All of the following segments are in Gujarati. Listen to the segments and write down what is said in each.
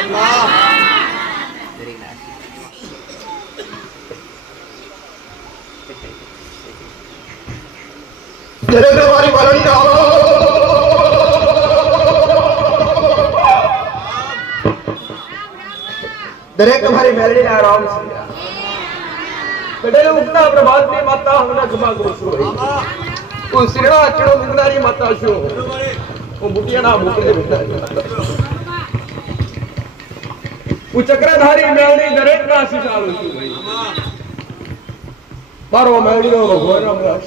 દરેક તમારી મેલડી ના રામ બેટા ઉગતા પ્રભાત ની માતા હમણાં જમા કરું છું હું શ્રીણા અચડો મુગનારી માતા છું હું બુટિયાના મોકલે બેટા હું ચક્રધારી મેલડી દરેક ના શીખાડું છું ભાઈ મારો મેલડી નો ભગવાન રામરાજ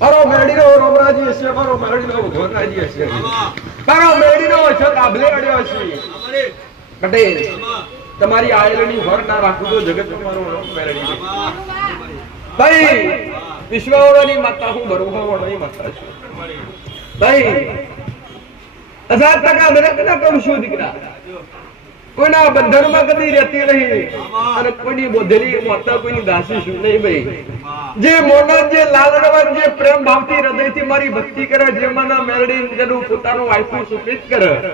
મારો મેલડી નો રામરાજી હશે મારો મેલડી નો ભગવાનરાજી હશે મારો મેલડી નો છત આભલે અડ્યો છે પટેલ તમારી આયલની વર ના રાખું તો જગત તમારો મેલડી ભાઈ વિશ્વાવડાની માતા હું બરોબરની માતા છું ભાઈ 1000% દરેક ના કરું છું દીકરા કોઈના બંધનમાં કદી રહેતી નહીં અને કોઈની બોધેલી માતા કોઈની દાસી છું નહીં ભાઈ જે મોનન જે લાલડવન જે પ્રેમ ભાવથી હૃદયથી મારી ભક્તિ કરે જે મના મેલડી જેનું પોતાનું આયફું સુપ્રીત કરે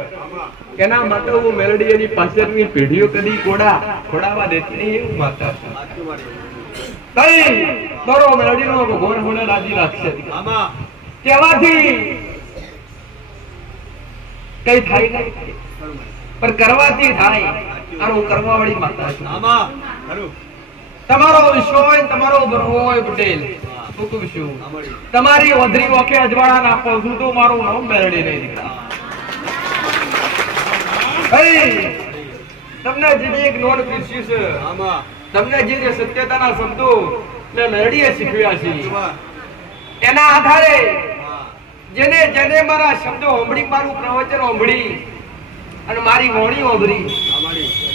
એના માટે હું મેલડી એની પાછળની પેઢીઓ કદી ખોડાવા દેતી નહીં એવું માતા છું ભાઈ મારો મેલડીનો ભગવાન મને રાજી રાખશે કહેવાથી કઈ થાય નહીં पर करवाती થાય અને હું કરવા વાળી માતા છું તમારો વિશ્વ હોય તમારો બરવો હોય પટેલ હું કહું છું તમારી ઓધરી ઓકે અજવાળા નાખો છું તો મારું નામ મેલડી નહીં ભાઈ તમને જે એક નોટ પૂછ્યું છે તમને જે સત્યતાના શબ્દો મેં મેલડીએ શીખવ્યા છે એના આધારે જેને જેને મારા શબ્દો સાંભળી મારું પ્રવચન સાંભળી અને મારી મોણી ઓબરી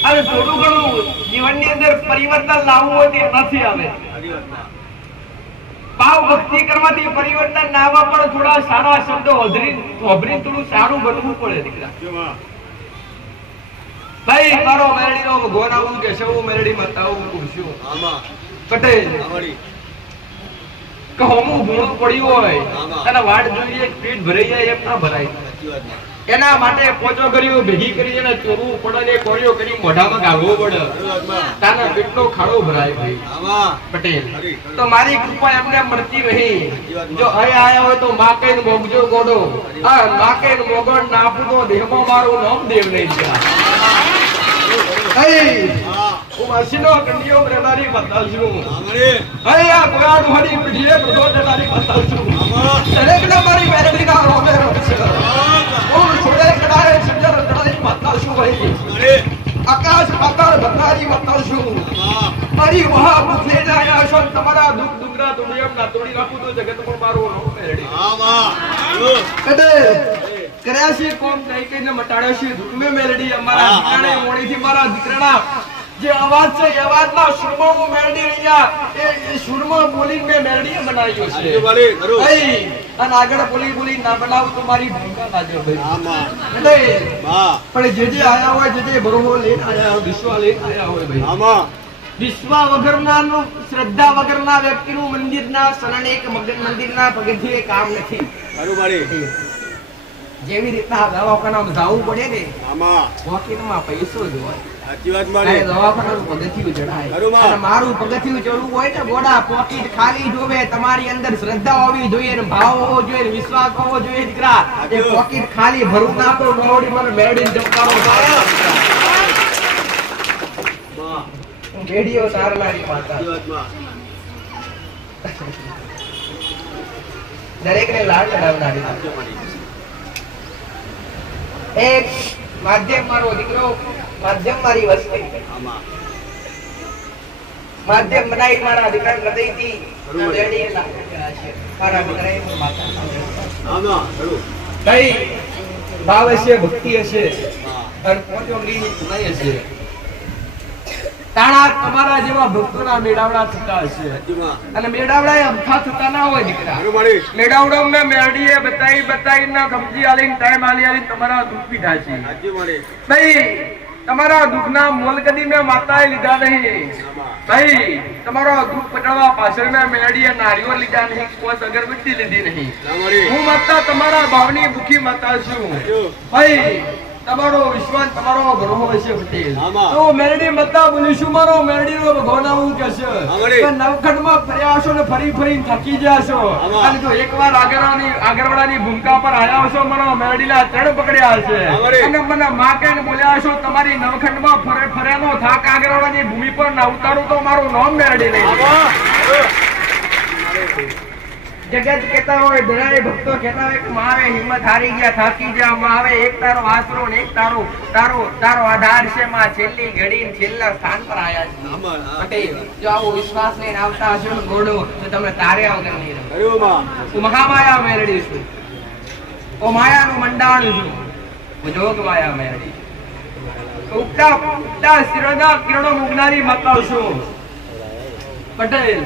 અને થોડું ઘણું જીવનની અંદર પરિવર્તન લાવવું હોય તે નથી આવે ભાવ ભક્તિ કરવાથી પરિવર્તન ના આવવા પણ થોડા સારા શબ્દો ઓબરી થોડું સારું બનવું પડે દીકરા ભાઈ મારો મેલડીનો ભગવાન આવું કે સૌ મેલડી માતા આવું પૂછ્યું પટેલ કહું ભૂણું પડ્યું હોય અને વાટ જોઈએ પેટ ભરાઈ જાય એમ ના ભરાય એના માટે પોચો કર્યો ભેગી કરી અને ચોરું પડે ને કોરિયો કરી મોઢામાં ગાળવો પડે તાના પેટનો ખાડો ભરાય ભાઈ પટેલ તો મારી કૃપા એમને મળતી રહી જો અહીં આયા હોય તો માં કઈને મોગજો ગોડો આ માં કઈને મોગણ ના આપું તો દેહમાં મારું નામ દેવ નહીં હું માસીનો કંડિયો રહેનારી માતા છું અહીં આ કોયા ડોહાની પીઢીએ પ્રદો રહેનારી માતા છું દરેકને મારી મેલડીના રોમે છે આકાશ પાતાળ ભરનારી માતા છું મારી મહાબુદ્ધિ ના છો તમારા દુઃખ દુગરા તોડી ના તોડી રાખું તો જગત પર મારું નામ મેલડી કદે કર્યા છે કોમ કઈ કઈને મટાડ્યો છે દુઃખમે મેલડી અમારા દીકરાને મોણીથી મારા દીકરાના જે અવાજ છે એ અવાજના સુરમાં હું મેલડી રહ્યા એ સુરમાં બોલી મે મેલડીએ બનાવ્યો છે ભાઈ અને આગળ બોલી ના બનાવું તો મારી ભૂમિકા લાગે ભાઈ પણ જે આયા હોય જે બરોબર લઈને આયા હોય વિશ્વા લઈને આયા હોય ભાઈ વિશ્વા વગરનાનું શ્રદ્ધા વગરના વ્યક્તિનું મંદિરના શરણે એક મંદિરના પગથિયે કામ નથી જેવી રીતના દવાખાનામાં જવું પડે ને વકીલમાં પૈસો જ હોય મારું પગથિયું ચડવું હોય ને ગોડા પોકેટ ખાલી જોવે તમારી અંદર શ્રદ્ધા હોવી જોઈએ ને ભાવ હોવો જોઈએ વિશ્વાસ હોવો જોઈએ દીકરા એ પોકેટ ખાલી ભરું નાખો નોડી મને મેળીને જમકારો થાય ભેડીઓ સારનારી માતા દરેકને લાડ ચડાવનારી એક માધ્યમ મારો દીકરો માધ્યમ મારી વસ્તી માધ્યમ બનાવી મારા દીકરા હૃદયથી મેળડીએ લાગ્યા છે મારા દીકરાએ માતા કઈ ભાવ હશે ભક્તિ હશે અને પોચોંગરીની સુનાઈ હશે તાણા તમારા જેવા ભક્તોના મેળાવડા થતા હશે અને મેળાવડા અમથા થતા ના હોય દીકરા મેળાવડાને મેળડીએ બતાવીને ગમજી આલીને ટાઈમ આલી તમારા દુઃખ પીધા છે ભાઈ તમારા દુઃખના મોલ કદી મેં માતાએ લીધા નહીં ભાઈ તમારો દુઃખ પટાડવા પાછળ મેં મેળડીએ નારીઓ લીધા નહીં કોઈ અગરબત્તી લીધી નહીં હું માતા તમારા ભાવની ભૂખી માતા છું ભાઈ તમારો વિશ્વાસ તમારો ભરોસો હશે પટેલ. આમાં. તો મેરડી મતા બોલીશું મારો મેરડીનો ભગવાન આવું કહેશે આમળી. કે નવખંડમાં ફર્યા છો ને ફરી ફરીને થાકી ગયા છો આમાં. અને જો એકવાર આગળવાળાની ભૂમિકા પર આયા છો મારો મેરડીલા ચડ પકડ્યા છે આમળી. અને મને માં કહીને બોલ્યા છો તમારી નવખંડમાં ફર્યાનો થાક આગળવાળાની ભૂમિ પર ના ઉતારું તો મારું નામ મેરડી નહીં. જગત કહેતા હોય બધાય ભક્તો કહેતા હોય કે મારે હિંમત હારી ગયા થાકી ગયા મારે એક તારો આશરો ને એક તારો આધાર છે માં છેલ્લી ઘડી ને છેલ્લા સ્થાન પર આયા છે પટેલ જો આવો વિશ્વાસ લઈને આવતા હશો ને ગોડો તો તમે તાર્યા વગર નહીં રહો. હું મહામાયા મેરડી છું. ઓ માયાનું મંડાણ છું. હું જોગ માયા મેરડી ઉગતા શિરોના કિરણો મુગનારી માતા છું પટેલ.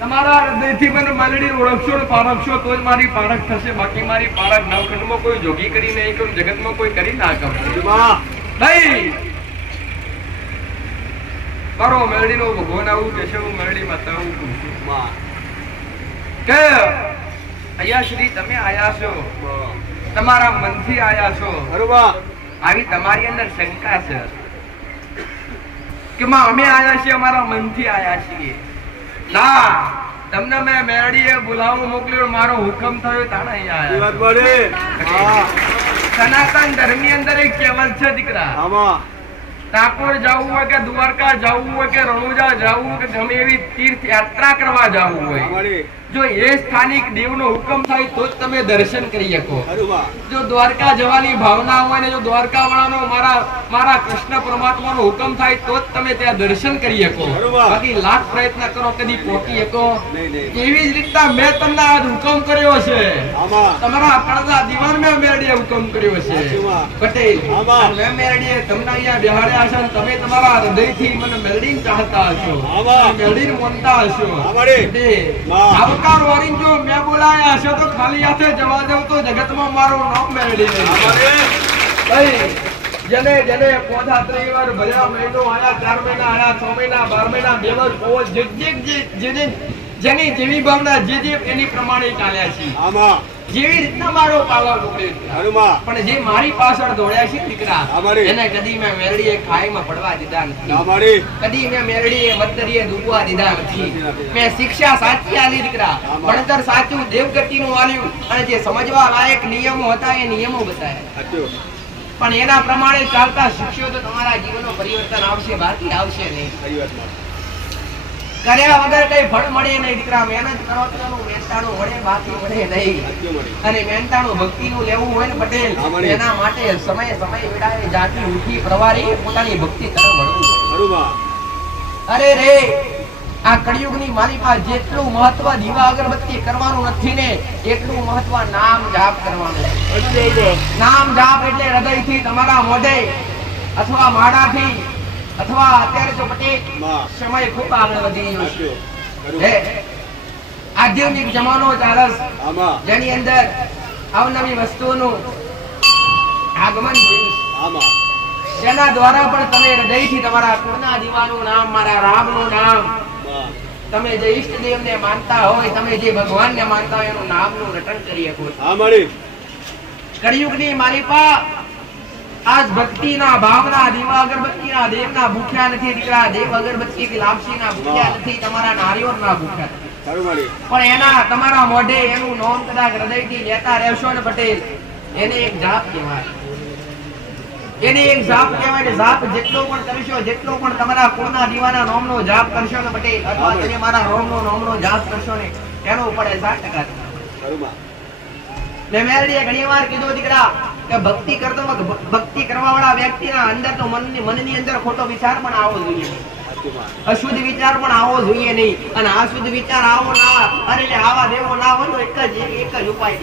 તમારા હૃદયથી મને મેલડી ઓળખશો ને પારખશો તો જ મારી પારખ થશે. બાકી મારી પારખ નવખંડમાં કોઈ જોગી કરી નહીં કરું જગતમાં કોઈ કરી ના કરું નહીં. મારો મેલડી નો ભગવાન આવું કે છે હું મેલડી માતા આવું કહું છું કે અહીંયા શ્રી તમે આયા છો તમારા મનથી આયા છો બરોબર. આવી તમારી અંદર શંકા છે કે માં અમે આયા છીએ અમારા મનથી આયા છીએ. ના તમને મેં મેરડીએ બોલાવવા મોકલ્યો મારો હુકમ થયો તાણે અહીંયા આયા. સનાતન ધર્મ ની અંદર એક કહેવત છે દીકરા ટાકોર જવું હોય કે દ્વારકા જવું હોય કે રણુજા જવું કે ગમે એવી તીર્થ યાત્રા કરવા જવું હોય જો એ સ્થાનિક દેવનો હુકમ થાય તો જ તમે દર્શન કરી શકો. જો દ્વારકા જવાની ભાવના હોય ને જો દ્વારકા વાળાનો મારા કૃષ્ણ પરમાત્માનો હુકમ થાય તો જ તમે ત્યાં દર્શન કરી શકો. બાકી લાખ પ્રયત્ન કરો કદી પહોંચી શકો એવી જ રીતના મેં તમને આ હુકમ કર્યો છે. તમારા પડદા દીવાન મેં મેરડીએ હુકમ કર્યો છે પટેલ. મેં મેરડીએ તમને અહીંયા બેહાડ્યા છે અને તમે તમારા હૃદયથી મને મેરડીને ચાહતા હશો મેરડીને માનતા હશો. આવકાર વાળી જો મેં બોલાયા હશે તો ખાલી હાથે જવા દઉં તો જગતમાં મારું નામ મેરડી નહીં. જેને જેને પોધા ત્રિવાર ભર્યા મહિનો આયા 4 મહિના આયા 6 મહિના 12 મહિના 2 વર્ષ પોજ જેની જેવી ભાવના જે એની પ્રમાણે ચાલ્યા છે જેવી રીતના મારો પાવા મોકલ્યો પણ જે મારી પાછળ દોડ્યા છે દીકરા એને કદી મેં મેરડીએ ખાઈમાં પડવા દીધા નથી. કદી મેં મેરડીએ મતદરીએ ડૂબવા દીધા નથી. મેં શિક્ષા સાચી આલી દીકરા ભણતર સાચું દેવગતિનું આલ્યું અને જે સમજવા લાયક નિયમો હતા એ નિયમો બતાવ્યા પણ એના પ્રમાણે ચાલતા શીખ્યો તો તમારા જીવનનો પરિવર્તન આવશે બાકી આવશે નહીં. કર્યા વગર કઈ ફળ મળે નહીં દીકરા. મહેનત કરો તો મહેનતાણું મળે બાકી મળે નહીં. અને મહેનતાણું ભક્તિનું લેવું હોય ને પટેલ એના માટે સમય વેળાએ જાતિ ઉઠી પ્રવારી પોતાની ભક્તિ તરફ વળવું. અરે રે આ કળિયુગની માલિકા જેટલું મહત્વ દીવા અગરબત્તી કરવાનું નથી ને એટલું મહત્વ નામ જાપ કરવાનું. નામ જાપ એટલે હૃદયથી તમારા મોઢે અથવા માળાથી અથવા અત્યારે તો પટેલ સમય ખૂબ આગળ વધી રહ્યો છે. આધુનિક જમાનો ચાલસ જેની અંદર અવનવી વસ્તુઓનું આગમન થયું જેના દ્વારા પણ તમે હૃદયથી તમારા કુળના દીવાનું નામ મારા રામનું નામ તમે જે ઈષ્ટદેવને માનતા હોય તમે જે ભગવાનને માનતા હોય એનું નામનું રટણ કરી શકો. કળિયુગની માલિકા આજ ભક્તિના ભાવના દીવા અગરબત્તીના દેવના ભૂખ્યા નથી દીકરા. દેવ અગરબત્તી કે લાપસીના ભૂખ્યા નથી. તમારા નારિયોળના ભૂખ્યા નથી. પણ એના તમારા મોઢે એનું નામ કદાચ હૃદયથી લેતા રહેશો ને પટેલ એને એક જાપ કહેવાય. એને એક જાપ કહેવાય ને જાપ જેટલો પણ કરશો જેટલો પણ તમારા કુળના દીવાના નામનો જાપ કરશો ને પટેલ અથવા તમે મારા નામનો જાપ કરશો ને એનો પડે 7%. મેં મેરડીએ ઘણીવાર કીધું દીકરા કે ભક્તિ કરવા વાળા વ્યક્તિના અંદર તો મનની અંદર ખોટો વિચાર પણ આવવો જોઈએ. અશુદ્ધ વિચાર પણ આવવો જોઈએ નહીં. અને અશુદ્ધ વિચાર આવો ના અને આવા દેવો ના હોય તો એક જ ઉપાય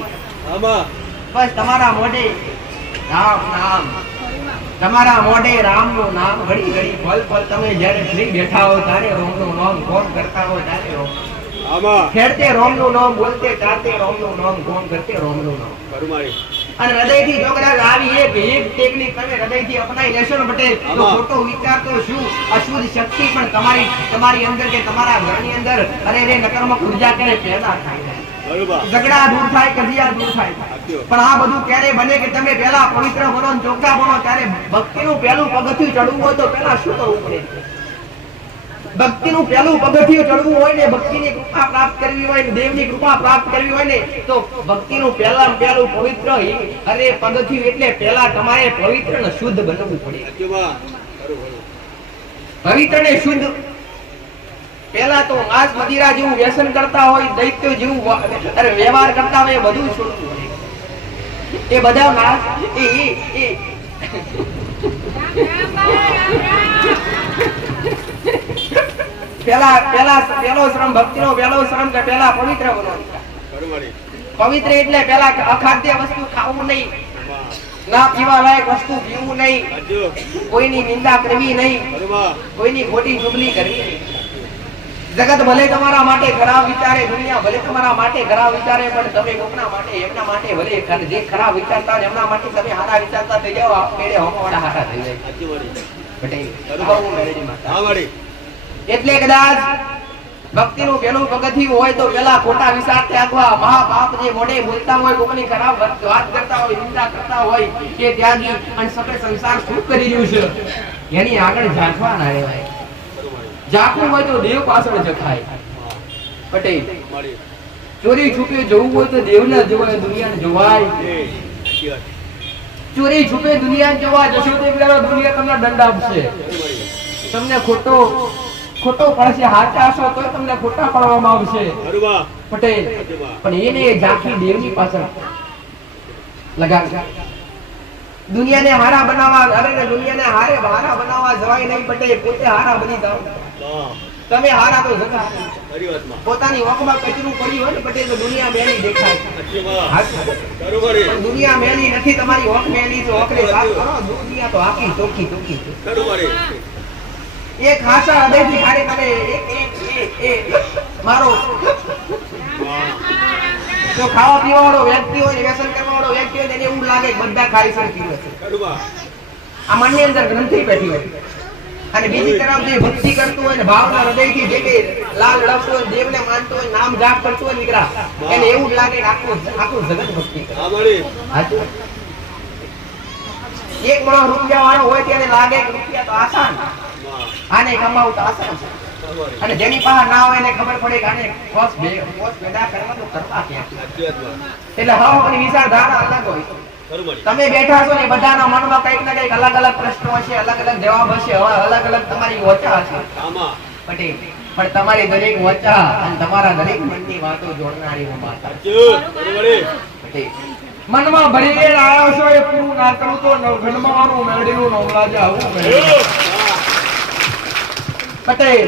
બસ તમારા મોઢે રામ નામ તમારા મોઢે રામનું નામ ઘડી પલ તમે જ્યારે ફ્રી બેઠા હો ત્યારે રોમનું નામ ફોન કરતા હો ત્યારે રોમ ખેડતે રોમનું નામ બોલતે ચાલતે રોમનું નામ ફોન કરતે રોમનું નામ. અને હૃદયથી જો કદાચ આવી એક ટેકનિક તમે હૃદયથી અપનાવી લેશો ને પટેલ તો ખોટો વિચાર તો શું અશુદ્ધ શક્તિ પણ તમારી અંદર કે તમારા ઘરની અંદર અરે રે નકારાત્મક ઉર્જા કરે પેદા થાય. ઝઘડા દૂર થાય કજિયા દૂર થાય. પણ આ બધું ક્યારે બને કે તમે પહેલા પવિત્ર બનો ને ચોખ્ખા બનો? ત્યારે ભક્તિનું પહેલું પગથિયું ચડવું હોય તો પહેલા શું કરવું પડે? ભક્તિનું પહેલું પગથિયું ચડવું હોય ને, ભક્તિની કૃપા પ્રાપ્ત કરવી હોય ને, દેવની કૃપા પ્રાપ્ત કરવી હોય ને, તો ભક્તિનું પહેલું પવિત્ર અરે પગથિયું એટલે પહેલા તમારે પવિત્ર ને શુદ્ધ બનવું પડે. પવિત્ર ને શુદ્ધ પહેલા તો માંસ મદિરા જેવું વ્યસન કરતા હોય, દૈત્ય જેવું અરે વ્યવહાર કરતા હોય, એ બધું છોડવું પડે. એ બધા ના પેલો શ્રમ ભક્તિનો પહેલો શ્રમ કે પહેલા પવિત્ર બનો. પવિત્ર એટલે પહેલા અખાદ્ય વસ્તુ ખાવું નહીં, ના પીવા લાયક વસ્તુ પીવું નહીં, કોઈની નિંદા કરવી નહીં, કોઈની ખોટી ચુગલી કરવી નહીં. જગત ભલે તમારા માટે ખરાબ વિચારે, દુનિયા ભલે તમારા માટે ખરાબ વિચારે, પણ તમે કોકના માટે એમના માટે ભલે જે ખરાબ વિચારતા હોય એમના માટે તમે સારા વિચારતા થઈ જાઓ, પેડે હોમવાળા સારા થઈ જાય. એટલે કદાચ ભક્તિનું પેલું પગથિયું હોય તો પેલા ખોટા વિચાર ત્યાગવા, મહાપાપ જે મોઢે બોલતા હોય, કોકની ખરાબ વાત કરતા હોય, નિંદા કરતા હોય, એ ત્યાગી અને સકળ સંસાર શું કરી રહ્યું છે એની આગળ ઝાંખવા ના રહેવાય. ઝાંખવું હોય તો દેવ પાછળ જખાય. પટેલ ચોરી છુપે જોવું હોય તો દેવને જોવાય, દુનિયાને જોવાય. ચોરી છુપે દુનિયાને જોવાય. જશો તે પેલા દુનિયા તમને દંડ આપશે, તમને ખોટો પડશે. હાચા હશો તો તમને ખોટા પડવામાં આવશે. પટેલ પણ એને ઝાંખી દેવની પાછળ લગાડશે. દુનિયાને હારા બનાવવા, અરે દુનિયાને હારા બનાવવા જવાય નહીં. પટેલ પોતે હારા બની જાઓ. તમે હારા તો જતા પોતાની ઓખમાં કચરું પડ્યું હોય ને પટેલ તો દુનિયા મેલી દેખાય. દુનિયા મેલી નથી, તમારી ઓખ મેલી છે. ઓખને સાફ કરો, દુનિયા તો આખી ચોખ્ખી ચોખ્ખી છે. એક હાસા હૃદયથી હારે તમે એક મારો જો ખાવા પીવા વાળો વ્યક્તિ હોય, વ્યસન કરવા વાળો વ્યક્તિ હોય, એને એવું લાગે બધા ખાઈ સરખી છે. આ મનની અંદર ગ્રંથિ બેઠી હોય. અને બીજી તરફ જે ભક્તિ કરતું હોય ને ભાવના હૃદયથી જે કે લાલ લડતો હોય, દેવને માનતો હોય, નામ જાપ કરતો હોય નીકળા, એને એવું જ લાગે કે આખું જગત ભક્તિ કરે. એક માણસ રૂપિયા વાળો હોય તેને લાગે કે રૂપિયા તો આસાન, આને કમાવું તો આસાન છે. અને જેની પાસે ના હોય એને ખબર પડે કે આને કોસ ભેગા કરવા તો કરવા ક્યાં. એટલે હવાની વિચારધારા અલગ હોય. તમે બેઠા છો ને બધાના મનમાં કઈક ને કઈક અલગ અલગ પ્રશ્નો હશે, અલગ અલગ જવાબ હશે, અલગ અલગ તમારી વચા હશે. પટેલ પણ તમારી દરેક વચા અને તમારા દરેક મનની વાતો જોડનારી માતા. મનમાં ભરીને આવ્યો છો એ પૂરું ના કરું તો ઘનમાવાનું મેળીનું નોમલાજે આવું. પટેલ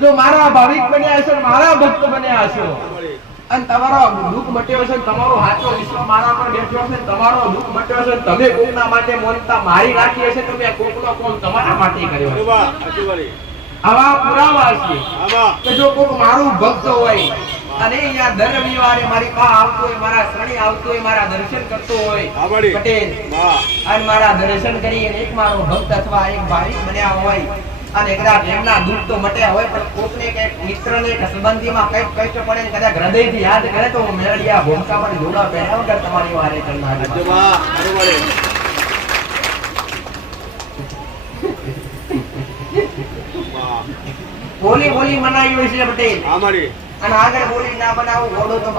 જો મારા ભાવિક બન્યા છો, મારા ભક્ત બન્યા છો અને તમારો દુઃખ મટ્યો છે, તમારો હાચો વિશ્વાસ મારા પર બેઠો છે, તમારો દુઃખ મટ્યો છે, તમે કોકના માટે મોનતા મારી રાખી હશે, તમે કોકનો કોણ તમારા માટે કર્યો. આવા પુરાવા છે કે જો કોક મારું ભક્ત હોય અને અહીંયા દર રવિવારે મારી પાસે આવતો હોય, મારા શરણે આવતો હોય, મારા દર્શન કરતો હોય પટેલ અને મારા દર્શન કરી એક મારો ભક્ત અથવા એક ભાવિક બન્યા હોય અને કદાચ એમના દુઃખ તો મટ્યા હોય, પણ કોકને કે મિત્રને કે સંબંધીમાં કઈક કષ્ટ પડે ને કદાચ હૃદયથી યાદ કરે તો મેળિયા ભૂમકા પર જોડા પહેર્યા વગર તમારી વારે કરનાર. બોલી બોલી મનાવી હોય છે પટેલ અને આગળ બોલી ના બનાવું ઘોડો તો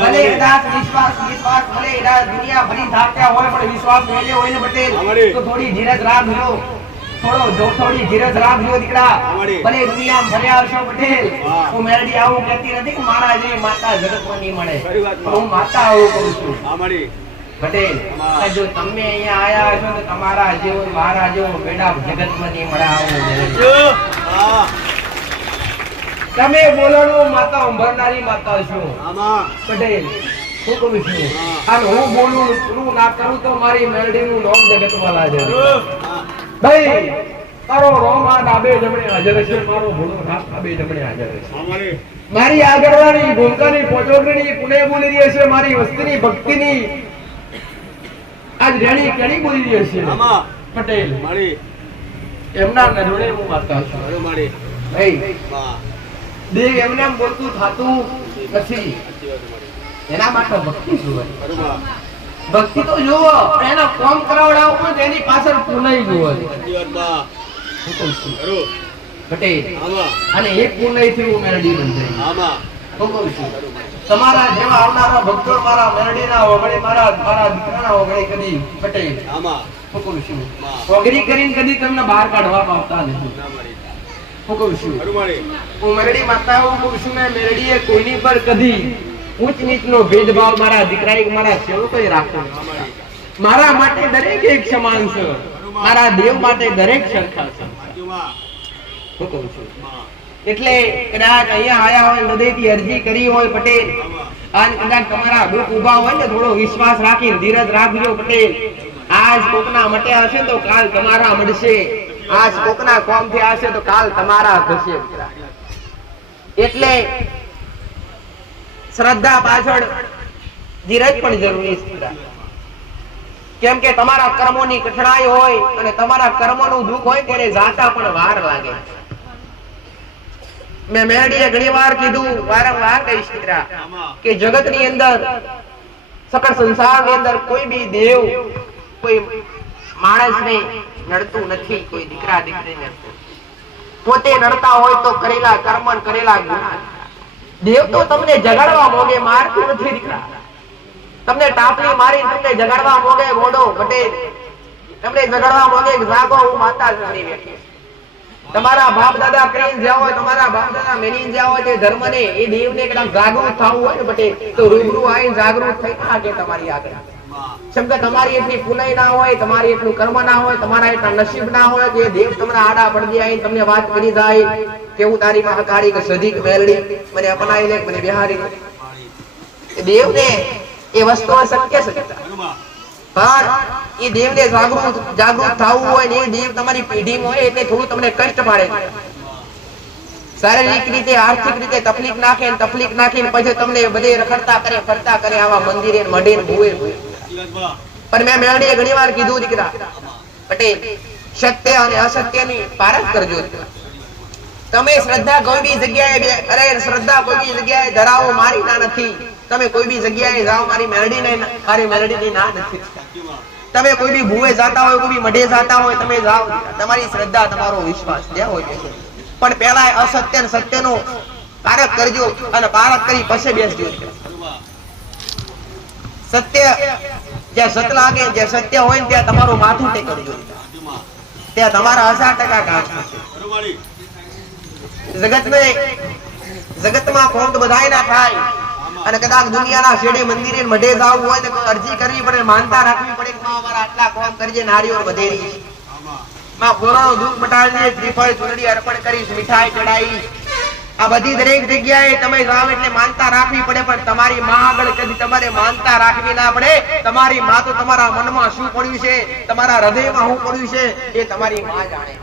ભલે કદાચ વિશ્વાસ ભલે દુનિયા ભરી ધાક્યા હોય પણ વિશ્વાસ મેળ્યો હોય ને પટેલ તો થોડી ધીરજ રાખજો. થોડી ધીરજ રાખજો દીકરા. ભલે દુનિયા ભર્યા હશો પટેલ, હું મેરડી આવું કહેતી નથી કે મારા જેવી માતા જગતમાં નહીં મળે, હું માતા આવું કહું છું પટેલ. જો તમે અહીંયા આયા છો તો તમારા જેવો મારા જેવો બેડા જગતમાં નહીં મળે. આવું તમે બોલવાનું માતા ઉંભરનારી માતા છો પટેલ. હું કહું છું અને હું બોલું પૂરું ના કરું તો મારી મેરડીનું નામ જગતમાં લાગે. ભાઈ મારો રોમા ડાબે જમણે હાજર છે, મારો ભૂલો હાથ ડાબે જમણે હાજર છે. મારી આગળવાળી ભૂમકાની પોચોગણી પુણે બોલી રહી છે, મારી વસ્તીની ભક્તિની આજ રેણી કેણી બોલી રહી છે પટેલ. એમના નજોડે હું માતા છું. ભાઈ દેવ એમને એમ બોલતું થાતું નથી. એના માટે ભક્તિ જુઓ. ભક્તિ તો જુઓ, એનો કોમ કરાવડાવો પણ એની પાછળ પુનઈ જુઓ. પટેલ અને એક પુનઈ થી હું મેરડી બંધાઈ. તમારા જેવા આવનારા ભક્તો મારા મેરડીના ઓગળી મારા દીકરાના ઓગળી કદી પટેલ ઓગળી કરીને કદી તમને બહાર કાઢવા પામતા નથી. હું મેરડી માતા હું કહું છું, મેં મેરડીએ કોઈની પર કદી ઊંચ નીચનો ભેદભાવ મારા દીકરાએ મારા સેવકોએ રાખ્યો. મારા માટે દરેક એક સમાન છે, મારા દેવ માટે દરેક સરખા છે. હું કહું છું એટલે કદાચ અહીંયા આયા હોય, હૃદયથી અરજી કરી હોય પટેલ, અને કદાચ તમારા દુઃખ ઉભા હોય ને થોડો વિશ્વાસ રાખી ધીરજ રાખજો પટેલ. આજ કોકના મટ્યા હશે તો કાલ તમારા મળશે, આજ કોકના કોમ થયા હશે તો કાલ તમારા થશે. એટલે શ્રદ્ધા પાછળ ધીરજ પણ જરૂરી છે. કેમ કે તમારા કર્મોની કઠણાઈ હોય અને તમારા કર્મોનું દુઃખ હોય ત્યારે જાતા પણ વાર લાગે. મેં મેરડીએ ઘણી વાર કીધું, વારંવાર કહીશ દીકરા, કે જગતની અંદર સકળ સંસારની અંદર કોઈ બી દેવ કોઈ માણસને નડતું નથી, કોઈ દીકરા દીકરીને પોતે નડતા હોય તો કરેલા કર્મ કરેલા ગુના. દેવ તો તમને જગાડવા મોગે, મારતું નથી દીકરા. તમને ટાપલી મારી તમને જગાડવા મોગે, મોડો બટે તમને જગાડવા મોગે, જાગો હું માતા જણી બેઠી. તમારા બાપ દાદા કરીને જ્યાં હોય, તમારા બાપ દાદા મેની જ્યાં હોય તે ધર્મને એ દેવને કદાચ જાગૃત થવું હોય ને બટે તો રૂબરૂ આવીને જાગૃત થઈ નાખે તમારી આગળ. કેમ કે તમારી એટલી પુનઈ ના હોય, તમારી એટલું કર્મ ના હોય, તમારા એટલા નસીબ ના હોય કે દેવ તમારા આડા પડદે આવીને તમને વાત કરી જાય કે હું તારી માં હકારી કે સધી કે મેલડી મને અપનાવી લે, મને બિહારી લે. દેવને એ વસ્તુ શક્ય છે, પણ એ દેવને જાગૃત થવું હોય ને એ દેવ તમારી પેઢીમાં હોય એટલે થોડું તમને કષ્ટ પાડે. શારીરિક રીતે આર્થિક રીતે તકલીફ નાખે, તકલીફ નાખીને પછી તમને બધે રખડતા કરે ફરતા કરે આવા મંદિરે મઢે ભૂએ. પણ મેં મેળવીએ ઘણી વાર કીધું દીકરા પટેલ, સત્ય અને અસત્યની પારખ કરજો. તમે શ્રદ્ધા કોઈ બી જગ્યાએ, અરે શ્રદ્ધા કોઈ બી જગ્યાએ ધરાવો, મારી ના નથી. તમે કોઈ બી જગ્યાએ જાઓ, મારી મેરડીની ના નથી. તમે કોઈ બી ભૂએ જાતા હોય, કોઈ બી મઢે જાતા હોય, તમે જાઓ, તમારી શ્રદ્ધા તમારો વિશ્વાસ જ્યાં હોય. પણ પહેલા અસત્ય અને સત્યનો પારખ કરજો અને પારખ કરી પછી બેસજો. સત્ય જ્યાં સત લાગે, જ્યાં સત્ય હોય ને ત્યાં તમારું માથું ટેકવજો, ત્યાં તમારા 1000% કામ થશે. જગતમાં કોમ તો બધાય ના થાય, અને કદાચ દુનિયાના શેડે મંદિરે મઢે જવું હોય તો અરજી કરવી પડે, માનતા રાખવી પડે કે અમારા આટલા કોમ કરજે, નારીઓ વધેરી માં કોરોનો દુઃખ મટાડજે, શ્રીફળ ચૂંદડી અર્પણ કરીશ, મીઠાઈ ચડાવી. આ બધી દરેક જગ્યાએ તમે જાઓ એટલે માનતા રાખવી પડે, પણ તમારી માં આગળ કદી તમારે માનતા રાખવી ના પડે. તમારી માં તો તમારા મનમાં શું પડ્યું છે, તમારા હૃદયમાં શું પડ્યું છે એ તમારી માં જાણે.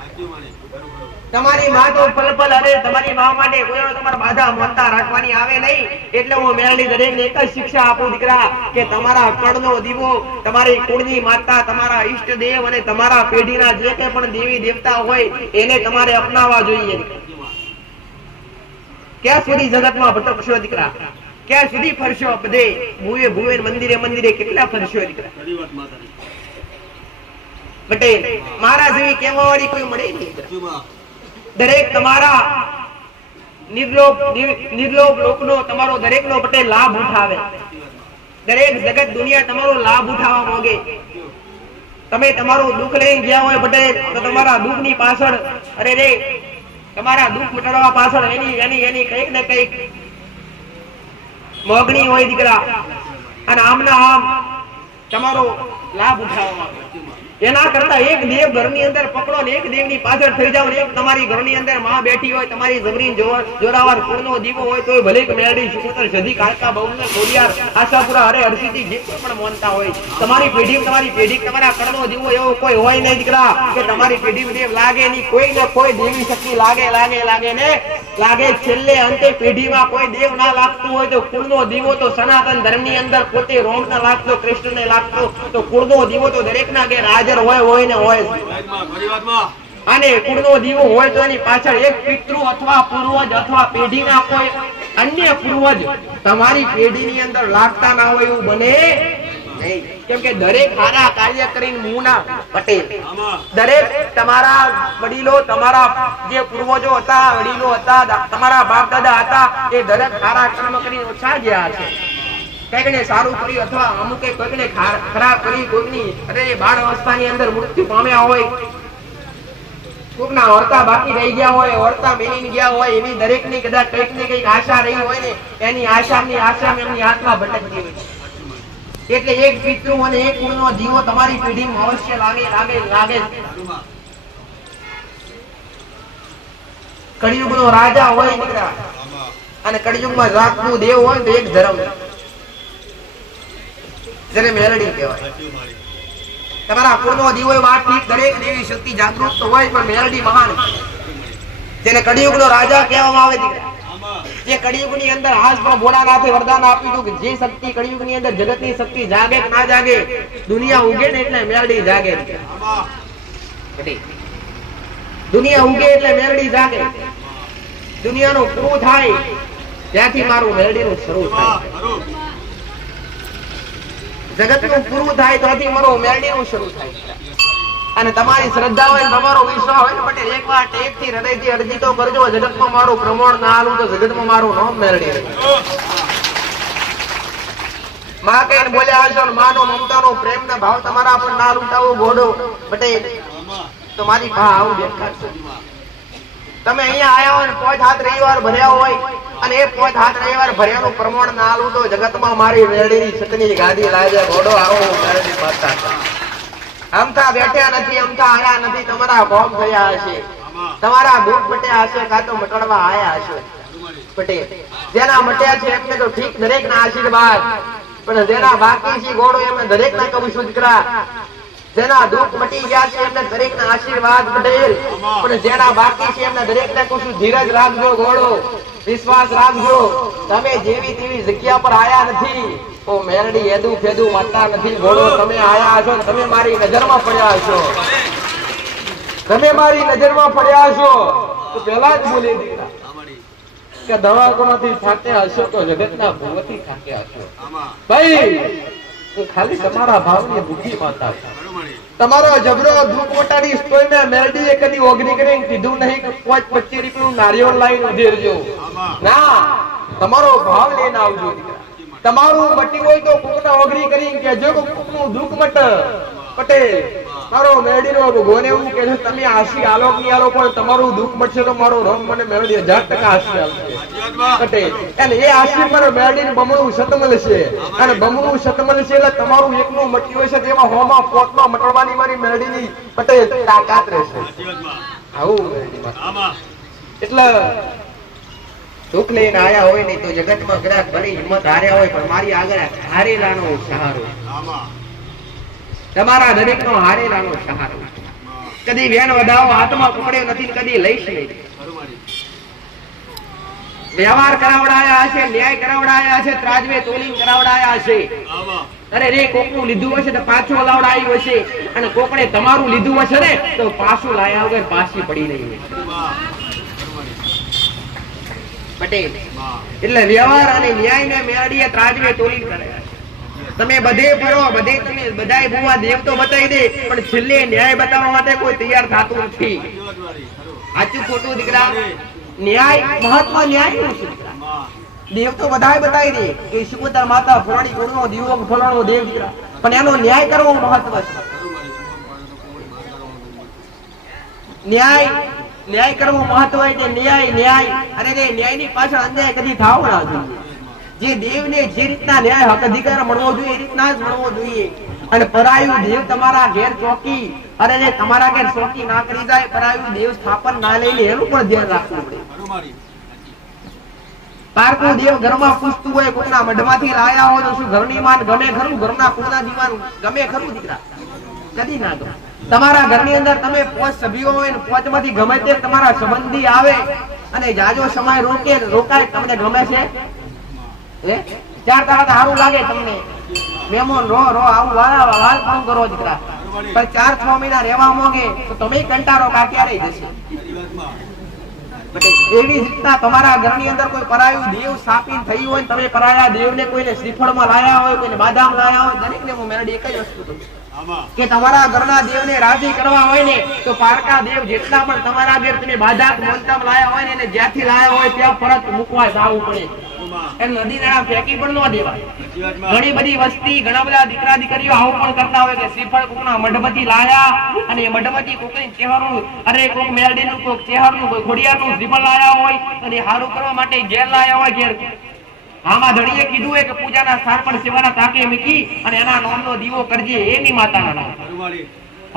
તમારી માં તો પલ પલ, અરે તમારી માં માટે કોઈ તમારે બાધા માનતા રાખવાની આવે નહીં. એટલે હું મેળવી દરેકને એક જ શિક્ષા આપું દીકરા, કે તમારા કળનો દીવો, તમારી કુળની માતા, તમારા ઈષ્ટ દેવ અને તમારા પેઢીના જે કંઈ પણ દેવી દેવતા હોય એને તમારે અપનાવવા જોઈએ. ક્યાં સુધી જગતમાં ભટકશો દીકરા, ક્યાં સુધી ફરશો? બધે ભૂએ ભૂએ મંદિરે મંદિરે કેટલા ફરશો દીકરા? પટેલ મારા જેવી કહેવા વાળી કોઈ મળે નહીં. દરેક તમારા નિર્લોભ લોકનો તમારો દરેકનો પટેલ લાભ ઉઠાવે. દરેક જગત દુનિયા તમારો લાભ ઉઠાવવા માંગે. તમે તમારું દુઃખ લઈને ગયા હોય પટેલ તો તમારા દુઃખની પાછળ, અરે રે તમારા દુઃખ મટાડવા પાછળ એની કઈક ને કઈક મોગણી હોય દીકરા, અને આમના આમ તમારો લાભ ઉઠાવવા માંગે. એના કરતા એક દેવ ઘરની અંદર પકડો ને એક દેવની પાછળ થઈ જાવ. એક તમારી ઘરની અંદર માં બેઠી હોય, તમારી જમરીન જોરાવર કુળનો દીવો હોય તો ભલે મેરડી સુકોતર સધી કાળકા બહુને કોડિયાર આશાપુરા હરે હરસિદ્ધિ જે પણ માનતા હોય, તમારી પેઢી તમારા કળનો દીવો એવો કોઈ હોય નહીં દીકરા કે તમારી પેઢી દેવ લાગે નહીં. કોઈ ને કોઈ દેવી શક્તિ લાગે છેલ્લે અંતે પેઢીમાં કોઈ દેવ ના લાગતું હોય તો કુળનો દીવો તો સનાતન ધર્મની અંદર પોતે રોમ ના લાગતો, કૃષ્ણને લાગતો, તો કુળનો દીવો તો દરેકના ઘેર હાજર હોય ને હોય. અને કુળનો દીવો હોય તો એની પાછળ એક પિતૃ અથવા પૂર્વજ અથવા પેઢીના કોઈ અન્ય પૂર્વજ તમારી પેઢીની અંદર લાગતા ના હોય એવું બને નહીં. કેમ કે દરેક સારા કાર્ય કરીને મુના પટેલ, દરેક તમારા વડીલો, તમારા જે પૂર્વજો હતા, વડીલો હતા, તમારા બાપ દાદા હતા, એ દરેક સારા કર્મ કરીને ઓછા ગયા છે. કઈકને સારું કર્યું અથવા અમુકે કોઈકને ખરાબ કરી, કોઈની અરે બાળ અવસ્થાની અંદર મૃત્યુ પામ્યા હોય, કોકના વર્તા બાકી રહી ગયા હોય, વર્તા મેલીને ગયા હોય, એવી દરેકની કદાચ કઈક ને કઈક આશા રહી હોય ને, એની આશામાં એમની આત્મા ભટકતી હોય. એટલે એક પિતૃ અને એક કુળનો જીવો તમારી પેઢીમાં અવશ્ય લાગે. કળિયુગનો રાજા હોય દીકરા, અને કળિયુગમાં લાખનું દેવ હોય તો એક ધર્મ, જેને મેલડી કહેવાય. તમારા કુળનો જીવ હોય વાત ઠીક, દરેક દેવી શક્તિ જાગૃત તો હોય, પણ મેલડી મહાન, જેને કળિયુગનો રાજા કહેવામાં આવે દીકરા. જે કળિયુગની અંદર હાસમાં ભોળાનાથે વરદાન આપ્યું હતું કે જે શક્તિ કળિયુગની અંદર જગતની શક્તિ જાગે કે ના જાગે, દુનિયા ઉગે ને એટલે મેલડી જાગે. દુનિયા ઉગે એટલે મેલડી જાગે. દુનિયાનું પૂરું થાય ત્યાંથી મારું મેલડીનું શરૂ થાય. જગતનું પૂરું થાય ત્યાંથી મારું મેલડીનું શરૂ થાય. અને તમારી શ્રદ્ધા હોય, તમારો વિશ્વાસ હોય ને પટેલ, એકવાર ટેકથી હૃદયથી અરજી તો કરજો, જગતમાં મારું પ્રમાણ ના આલું તો જગતમાં મારું નામ મેળવી રહે. માં કહીને બોલ્યા હશો, માનો મમતાનો પ્રેમના ભાવ તમારા પર ના લૂંટાવો ગોડો પટેલ, તો મારી ભા આવું દેખાડશે. તમે અહીંયા આયા હોય ને 5 હાથ રવિવાર ભર્યા હોય, અને એ 5 હાથ રવિવાર ભર્યાનું પ્રમાણ ના આલું તો જગતમાં મારી મેળડીની છતની ગાદી લાગે ગોડો આવો મેળડી માતા. અમથા બેઠ્યા નથી, અમથા આયા નથી, તમારા ભોગ થયા હશે, તમારા દુઃખ મટ્યા હશે, કાં તો મટડવા આયા હશે પટેલ. જેના મટ્યા છે એમને તો ઠીક, દરેક ના આશીર્વાદ, પણ જેના બાકી છે ગોળો એમને દરેક ના કહું છું દીકરા, જેના દુઃખ મટી ગયા છે એમને દરેક ના આશીર્વાદ પટેલ, પણ જેના બાકી છે એમને દરેક ને કહું છું ધીરજ રાખજો ગોળો, વિશ્વાસ રાખજો. તમે જેવી તેવી જગ્યા પર આયા નથી, ઓ મેરડી એદુ ફેદુ માતા નથી ગોળો. તમે આયા છો, તમે મારી નજરમાં પડ્યા છો, તમે મારી નજરમાં પડ્યા છો. તો પહેલા જ બોલી દીકરા કે દવાખાનાથી થાક્યા હશો તો જગતના ભૂવથી થાક્યા હશો. ભાઈ હું ખાલી તમારા ભાવની ભૂખી માતા છું. તમારો જબરો દુઃખ મોટાડી સ્ટોઈ મે મેરડીએ કદી ઓગરી કરીને કીધું નહીં કે 25 રૂપિયાનું નારિયેળ લાઈન ઉધેરજો. ના, તમારો ભાવ લઈને આવજો દીકરા. તમારું મટી હોય તો કોકના ઓગરી કરીને કહેજો કે કોકનું દુઃખ મટ પટેલ. મારો મેરડીનો ભગવાન એવું કહે છે તમે આશી આલોક ની આલો, પણ તમારું દુઃખ મટશે તો મારો રોમ મને મેરડી 1000% આશી આલશે પટેલ. અને એ આશી પર મેરડીને બમણું સત મળશે, અને બમણું સત મળશે એટલે તમારું એકનું મટ્યું હશે તેમાં હોમાં પોતમાં મટડવાની મારી મેરડીની પટેલ તાકાત રહેશે. આવું એટલે દુઃખ લઈને આયા હોય ને તો જગતમાં કદાચ ભરી હિંમત હાર્યા હોય, પણ મારી આગળ હારેલાનો સહારો, તમારા દરેકનો હારેલાનો સહારો. કદી વેણ વધાવો હાથમાં પકડ્યો નથી, કદી લઈશ નહીં. વ્યવહાર કરાવડાયા હશે, ન્યાય કરાવડાયા હશે, ત્રાજવે તોલીન કરાવડાયા હશે. અરે રે કોકનું લીધું હશે તો પાછું લાવડાયું હશે, અને કોકને તમારું લીધું હશે ને તો પાછું લાયા વગર પાછી પડી નહીં હશે પટેલ. એટલે વ્યવહાર અને ન્યાય ને મેળડીએ ત્રાજવે તોલીન કરાયા. તમે બધે ફરો, બધે તમે બધાય ભૂવા દેવ તો બતાવી દે, પણ છેલ્લે ન્યાય બતાવવા માટે કોઈ તૈયાર થતું નથી. સાચું ખોટું દીકરા? ન્યાય મહત્વ ન્યાયનું છે દીકરા. દેવ તો બધાય બતાવી દે કે સુકુતર માતા ફલાણી ગુણનો દીવો ફલાણો દેવ દીકરા, પણ એનો ન્યાય કરવો મહત્વ છે. ન્યાય કરવો મહત્વ છે. ન્યાય અરે રે ન્યાયની પાછળ અન્યાય કદી થાવ ના જોઈએ. જે દેવને જે રીતના ન્યાય હક અધિકાર મળવો જોઈએ એ રીતના જ મળવો જોઈએ. અને પરાયું દેવ તમારા ઘેર ચોકી, અરે રે તમારા ઘેર ચોકી ના કરી જાય, પરાયું દેવ સ્થાપન ના લઈ લે એનું પણ ધ્યાન રાખવું પડે. પારકું દેવ ઘરમાં પૂછતું હોય, કોઈના મઢમાંથી લાયા હોય તો શું ઘરની માન ગમે ખરું? ઘરના કોના દીવાન ગમે ખરું દીકરા? કદી ના ગમે. તમારા ઘરની અંદર તમે 5 સભ્યો હોય ને 5 માંથી ગમે તે તમારા સંબંધી આવે અને જાજો સમય રોકાય, તમને ગમે છે? 4 તારા સારું લાગે તમને? મહેમાન રો આવું વાલ કામ કરો દીકરા, પણ 4-6 મહિના રહેવા માંગે તો તમે કંટાળો કા ક્યારે જશે? એવી રીતના તમારા ઘરની અંદર કોઈ પરાયું દેવ સ્થાપિત થયું હોય, તમે પરાયા દેવને કોઈને શ્રીફળમાં લાયા હોય, કોઈને બાદામ લાયા હોય, દરેકને હું મેળડી એક જ વસ્તુ કહું કે તમારા ઘરના દેવને રાજી કરવા હોય ને તો પારકા દેવ જેટલા પણ તમારા ઘેર તમે બાદામ મોલતામ લાયા હોય ને એને જ્યાંથી લાયા હોય ત્યાં પરત મૂકવા જાવું પડે. એમ નદી નાળા ફેંકી પણ ન દેવાય. ઘણી બધી વસ્તી, ઘણા બધા દીકરા દીકરીઓ આવું પણ કરતા હોય કે શ્રીફળ કોકના મઢમાંથી લાયા અને મઢમાંથી કોકની ચેહરનું, અરે કોક મેલડીનું, કોક ચેહરનું, કોઈ ખોડિયારનું શ્રીફળ લાયા હોય અને હારું કરવા માટે ઘેર લાયા હોય. ઘેર આમાં ધણીએ કીધું હોય કે પૂજાના સ્થાન પર સેવાના તાકે મૂકી અને એના નામનો દીવો કરજે, એની માતાના નામ.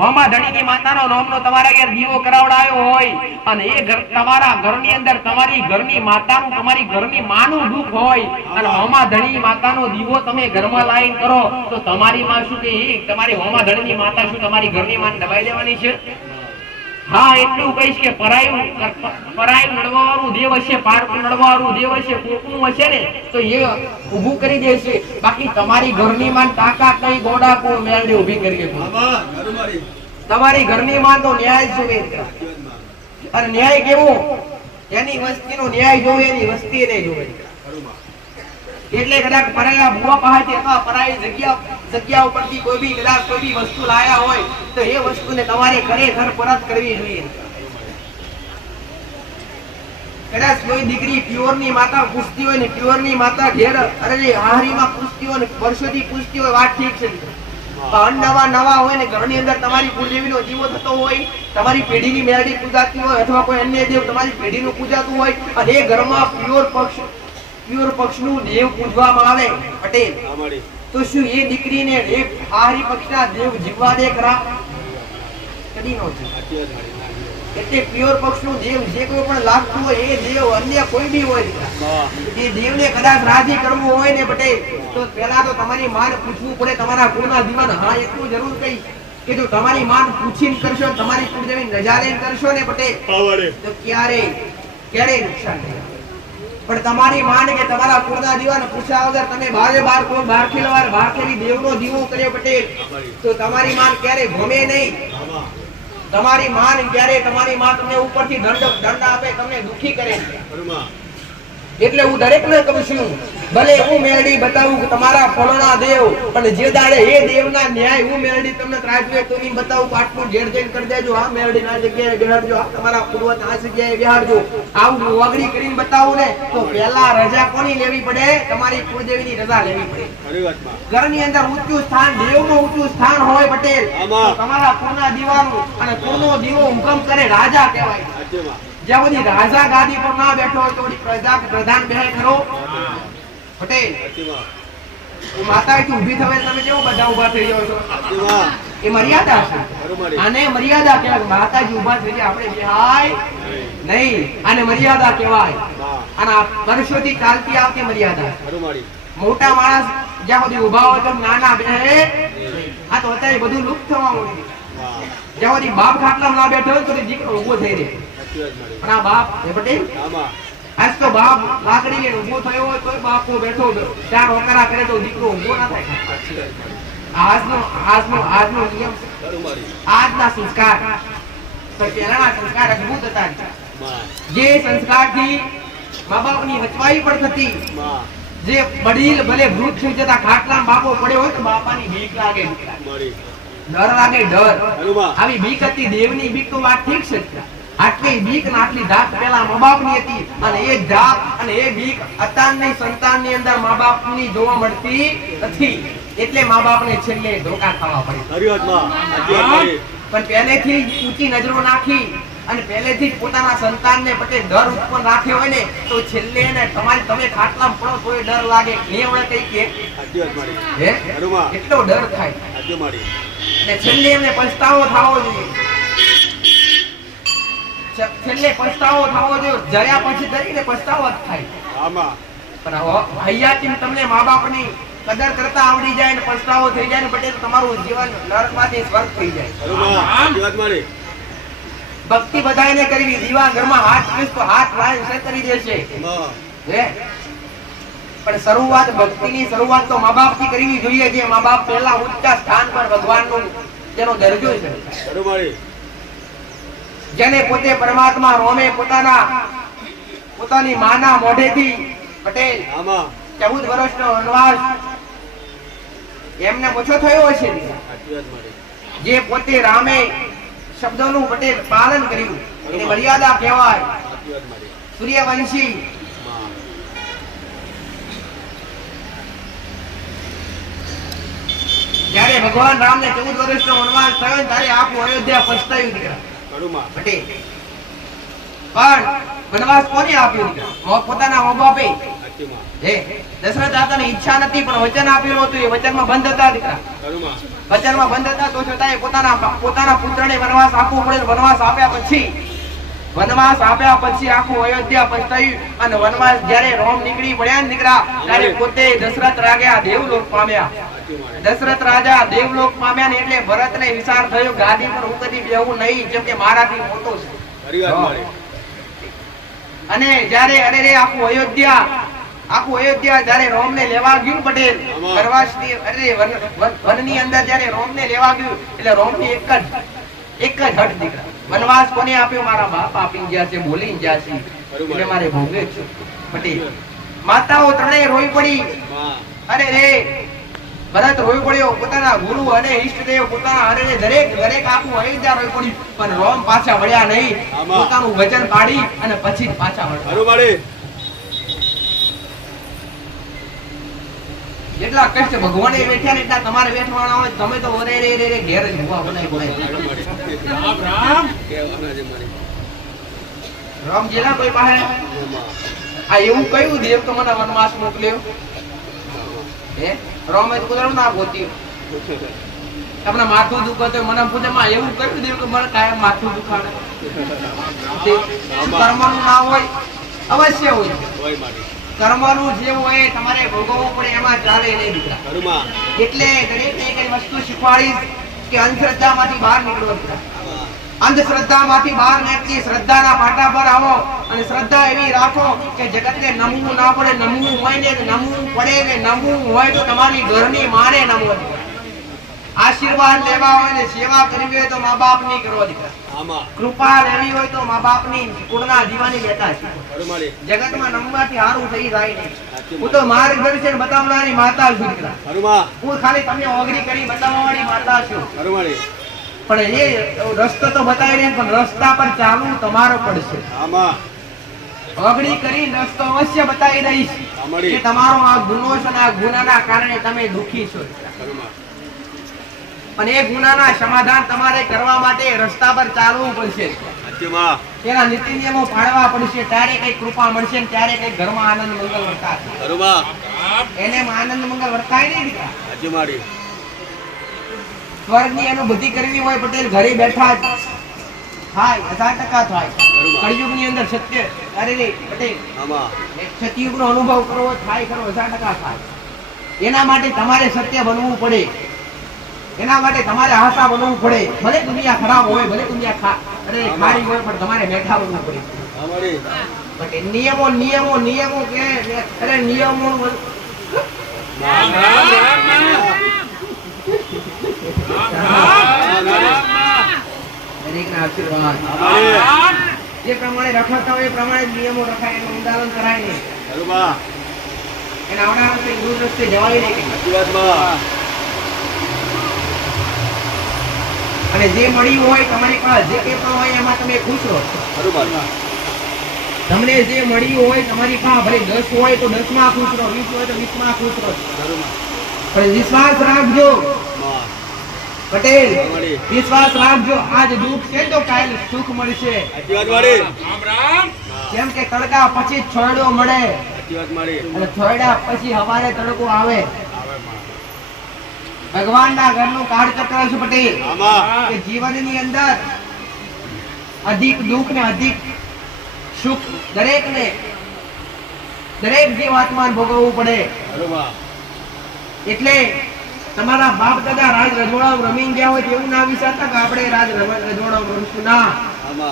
આમાં ધણીની માતાનો નામનો તમારા ઘેર દીવો કરાવડાયો હોય અને એ તમારા ઘરની અંદર તમારી ઘરની માતાનું, તમારી ઘરની માનું દુઃખ હોય અને હોમા ધણી માતાનો દીવો તમે ઘરમાં લાઈન કરો તો તમારી માં શું કે તમારી હોમા ધણીની માતા શું તમારી ઘરની માં દબાઈ દેવાની છે? હા, એટલું કહીશ કે પરાયું નડવાવાળું દેવ હશે, પારકું નડવાવાળું દેવ હશે, કોકનું હશે ને તો એ ઊભું કરી દેશે. બાકી તમારી ઘરની માં તાકાત નહીં, ગોડા કોણ મેળડી ઊભી કરી દે. તમારી ઘરની માં તો ન્યાય જોવે. અને ન્યાય કેવો? એની વસ્તીનો ન્યાય જોવે, એની વસ્તી નહીં જોવે. એટલે કદાચ પરાયા ભૂવા પાસેથી અથવા પરાઈ જગ્યા ઉપરથી કોઈ બી કદાચ કોઈ બી વસ્તુ લાયા હોય તો એ વસ્તુને તમારે ખરેખર પરત કરવી જોઈએ. કદાચ કોઈ દીકરી પ્યોરની માતા પૂછતી હોય ને પ્યોરની માતા ઘેર અરે હારીમાં પૂછતી હોય ને વર્ષોથી પૂછતી હોય, વાત ઠીક છે. નવા હોય ને ઘરની અંદર તમારી કુળદેવીનો જીવો થતો હોય, તમારી પેઢીની મેળડી પૂજાતી હોય અથવા કોઈ અન્ય દેવ તમારી પેઢીનું પૂજાતું હોય અને એ ઘરમાં પ્યોર પક્ષનું દેવ પૂજવામાં આવે પટેલ, તો શું એ દીકરીને એક હારી પક્ષના દેવ જીવવા દે ખરા? કદી નો છે. એટલે પ્યોર પક્ષનું દેવ જે કોઈ પણ લાગતું હોય એ દેવ અન્ય કોઈ બી હોય એ દેવને કદાચ રાજી કરવું હોય ને પટેલ તો પહેલા તો તમારી માને પૂછવું પડે, તમારા કુળના દીવાન. હા, એટલું જરૂર કઈ કે જો તમારી માન પૂછીને કરશો, તમારી કુળદેવી નજા લઈને કરશો ને પટેલ તો ક્યારે નુકસાન નહીં. પણ તમારી માને કે તમારા કુળના દીવાને પૂછ્યા વગર તમે બાર કોઈ બારખેલી દેવનો દીવો કર્યો પટેલ તો તમારી માન ક્યારે ગમે નહીં. તમારી માન ક્યારે તમારી માં તમને ઉપરથી દંડ આપે, તમને દુખી કરે. એટલે હું દરેકને કહું છું, ભલે હું મેળડી બતાવું તમારા ફળોના દેવ, પણ જે દાડે એ દેવના ન્યાય હું મેળડી તમને ત્રાજવે તો એમ બતાવું આટલું ઘેર જઈને કરી દેજો, આ મેળડી ના જગ્યાએ બેહાડજો, આ તમારા પૂર્વજ આ જગ્યાએ બેહાડજો, આવું વગડી કરીને બતાવું ને તો પહેલા રજા કોની લેવી પડે? તમારી કુળદેવીની રજા લેવી પડે. ઘરની અંદર ઊંચું સ્થાન, દેવનું ઊંચું સ્થાન હોય પટેલ તમારા કુળના દીવાનું અને કુળનો દીવો હુકમ કરે રાજા કહેવાય. જ્યાં સુધી રાજા ગાદી પર ના બેઠો હોય તો પ્રધાન બેહે ખરો પટેલ. માતા ઊભી થવે તમે કેવો બધા ઉભા થઈ જાવ છો? એ મર્યાદા છે. આને મર્યાદા કહેવાય. માતાજી ઉભા થઈ જાય આપણે બેહાય નહીં, આને મર્યાદા કહેવાય. અને વર્ષોથી ચાલતી આવતી મર્યાદા. મોટા માણસ જ્યાં સુધી ઉભા હોય તો નાના બેહે. આ તો અત્યારે બધું લુપ્ત થવા માંડ્યું. જ્યાં સુધી બાપ ખાટલામાં ના બેઠો હોય તો દીકરો ઉભો થઈ રહે. પણ આ બાપ પટેલ આજ તો બાપ લાકડી લઈને ઉભો થયો હોય તો બાપો બેઠો ચાર હોકારા કરે તો દીકરો ઉભો ના થાય. આજનો નિયમ, આજના સંસ્કાર, પહેલાના સંસ્કાર અદભુત હતા. જે સંસ્કારથી મા બાપની વચવાઈ પણ થતી. જે વડીલ ભલે વૃદ્ધ થઈ જતા ખાટલામાં બાપો પડ્યો હોય તો બાપાની બીક લાગે, ડર લાગે, ડર. આવી બીક હતી દેવની બીક તો વાત ઠીક છે. આટલી બીક ને આટલી ધાક પેલા મા બાપની હતી અને એ ધાક અને એ બીક અત્યારની સંતાનની અંદર મા બાપની જોવા મળતી નથી. એટલે મા બાપને છેલ્લે ધોકા ખાવા પડે. પણ પહેલેથી ઊંચી નજરો નાખી અને પહેલેથી જ પોતાના સંતાનને પટેલ ડર ઉત્પન્ન રાખ્યો હોય ને તો છેલ્લે ને તમે ખાટલામાં પડો તોય ડર લાગે. નિયમણે કઈ કે એટલો ડર થાય ને છેલ્લે એમને પછતાવો થવો જોઈએ. છેલ્લે પછતાવો થવો જોઈએ. જયા પછી કરીને પછતાવો જ થાય. પણ હૈયાથી તમને મા બાપની કદર કરતા આવડી જાય ને પછતાવો થઈ જાય ને પટેલ તમારું જીવન નરકમાંથી સ્વર્ગ થઈ જાય. ભક્તિ બધાને કરવી. દીવા ઘરમાં હાથ મૂકીશ તો હાથ વાય કરી દેશે. પણ શરૂઆત ભક્તિની શરૂઆત તો મા બાપ થી કરવી જોઈએ. જે મા બાપ પહેલા ઊંચા સ્થાન પર ભગવાનનું જેનો દરજ્જો છે, જેને પોતે પરમાત્મા રોમે પોતાના પોતાની માના મોઢેથી પટેલ 14 વર્ષનો વનવાસ એમને ઓછો થયો હશે જે પોતે રામે શબ્દોનું પટેલ પાલન કર્યું એની મર્યાદા કહેવાય સૂર્યવંશી જ્યારે ભગવાન રામને 14 વર્ષનો વનવાસ થયો ત્યારે આખું અયોધ્યા પછતાયું દીકરા પટેલ પણ વનવાસ કોને આપ્યો દીકરા પોતાના મા બાપે દશરથ દાદાની ઈચ્છા નથી પણ વચન આપ્યું હતું એ વચનમાં બંધ હતા દીકરા વચનમાં બંધ હતા તો છતાં પોતાના પુત્રને વનવાસ આપવો પડે વનવાસ આપ્યા પછી આખું અયોધ્યા પછતાયું અને વનવાસ જ્યારે રોમ નીકળી પડ્યા ને દીકરા ત્યારે પોતે દશરથ રાજા દેવલોક પામ્યા દશરથ રાજા દેવલોક પામ્યા ને એટલે ભરતને વિચાર થયો ગાદી પર હું કદી બેહું નહીં જેમ કે મારાથી મોટો છે અને જ્યારે આખું અયોધ્યા જ્યારે રોમને લેવા ગયું પટેલ વનવાસની વનની અંદર જ્યારે રોમને લેવા ગયું એટલે રોમની એક જ હટ દીકરા વનવાસ કોને આપ્યો મારા બાપ આપી ગયા છે બોલી ગયા છે એટલે મારે ભોગવે છે પટેલ માતાઓ ત્રણેય રોઈ પડી ભરત રોઈ પડ્યો પોતાના ગુરુ અને ઈષ્ટદેવ પોતાના દરેક આખું અયોધ્યા રોઈ પડ્યું પણ રોમ પાછા વળ્યા નહીં પોતાનું વચન પાડી અને પછી જ પાછા વળ્યા જેટલા કષ્ટ ભગવાને બેઠ્યા ને એટલા તમારે બેઠવાના હોય તમે તો રે ઘેર જ ભૂવા બનાવી રામ જેના કોઈ પાસે આ એવું કયું દેવ તો મને વનવાસ મોકલ્યો હે રામ એ કુદરત ના ગોત્યું તમને માથું દુખે તો મને પૂછે માં એવું કયું દેવ કે મને કાયમ માથું દુખાડે કર્મનું ના હોય અવશ્ય હોય કર્મનું જે હોય તમારે ભોગવવું પડે એમાં ચાલે નહીં દીકરા એટલે દરેકને એક વસ્તુ શીખવાડીશ કે અંધશ્રદ્ધામાંથી બહાર નીકળો દીકરા અંધશ્રદ્ધામાંથી બહાર નીકળી શ્રદ્ધાના પાટા પર આવો અને શ્રદ્ધા એવી રાખો કે જગતને નમવું ના પડે નમવું હોય ને નમવું પડે ને નમવું હોય તો તમારી ઘરની માને નમવો આશીર્વાદ લેવા હોય ને સેવા કરવી હોય તો મા બાપ ની કરો દીકરા કૃપા લેવી હોય તો મા બાપ ની કુળના જીવાની લેતા છે જગતમાં નમવાથી હારું થઈ જાય નહીં હું તો માર્ગદર્શન બતાવનારી માતા છું દીકરા હું ખાલી તમને ઓગરી કરી બતાવવાવાળી માતા છું પણ એ રસ્તો તો બતાવી દે પણ રસ્તા પર ચાલવું તમારો પડશે ઓગળી કરી રસ્તો અવશ્ય બતાવી દઈશ કે તમારો આ ગુનો છે અને આ ગુનાના કારણે તમે દુખી છો અને એ ગુનાના સમાધાન તમારે કરવા માટે રસ્તા પર ચાલવું પડશે એના નીતિ નિયમો પાળવા પડશે ત્યારે કઈ કૃપા મળશે ત્યારે કઈ ઘરમાં આનંદ મંગલ વર્તાશે એને આનંદ મંગલ વર્તાય નહીં દીકરા સ્વર્ગની અનુભૂતિ કરવી હોય પટેલ ઘરે બેઠા જ થાય 1000% થાય કળિયુગની અંદર સત્ય પટેલ સતયુગનો અનુભવ કરવો થાય ખરો 1000% થાય એના માટે તમારે સત્ય બનવું પડે એના માટે તમારે આશા બનવું પડે ભલે દુનિયા ખરાબ હોય ભલે દુનિયા ખારી હોય પણ તમારે બેઠા બનવું પડે પણ નિયમો કે નિયમો દરેકના આશીર્વાદ જે પ્રમાણે રખાતા હોય એ પ્રમાણે નિયમો રખાય એનું ઉદાહરણ કરાય નહીં એના આવનાર રસ્તે દૂર રસ્તે જવાય નહીં અને જે મળ્યું હોય તમારી પાસે જે કંઈ પણ હોય એમાં તમે ખુશ રહો તમને જે મળ્યું હોય તમારી પાસે ભલે 10 હોય તો 10 માં ખુશ રહો 20 હોય તો 20 માં ખુશ રહો પણ વિશ્વાસ રાખજો પટેલ વિશ્વાસ રાખજો આજ દુઃખ છે તો કાલ સુખ મળશે કેમ કે તડકા પછી છોડો મળે અને છોડ્યા પછી હવારે તડકો આવે ભગવાનના ઘરનું કાળચક્ર છે પટેલ કે જીવનની અંદર અધિક દુઃખ ને અધિક સુખ દરેક જીવાત્માને ભોગવવું પડે એટલે તમારા બાપ દાદા રાજ રજવાડા રમીને ગયા હોય એવું ના વિચારતા કે આપણે રાજ રજવાડા રમશું ના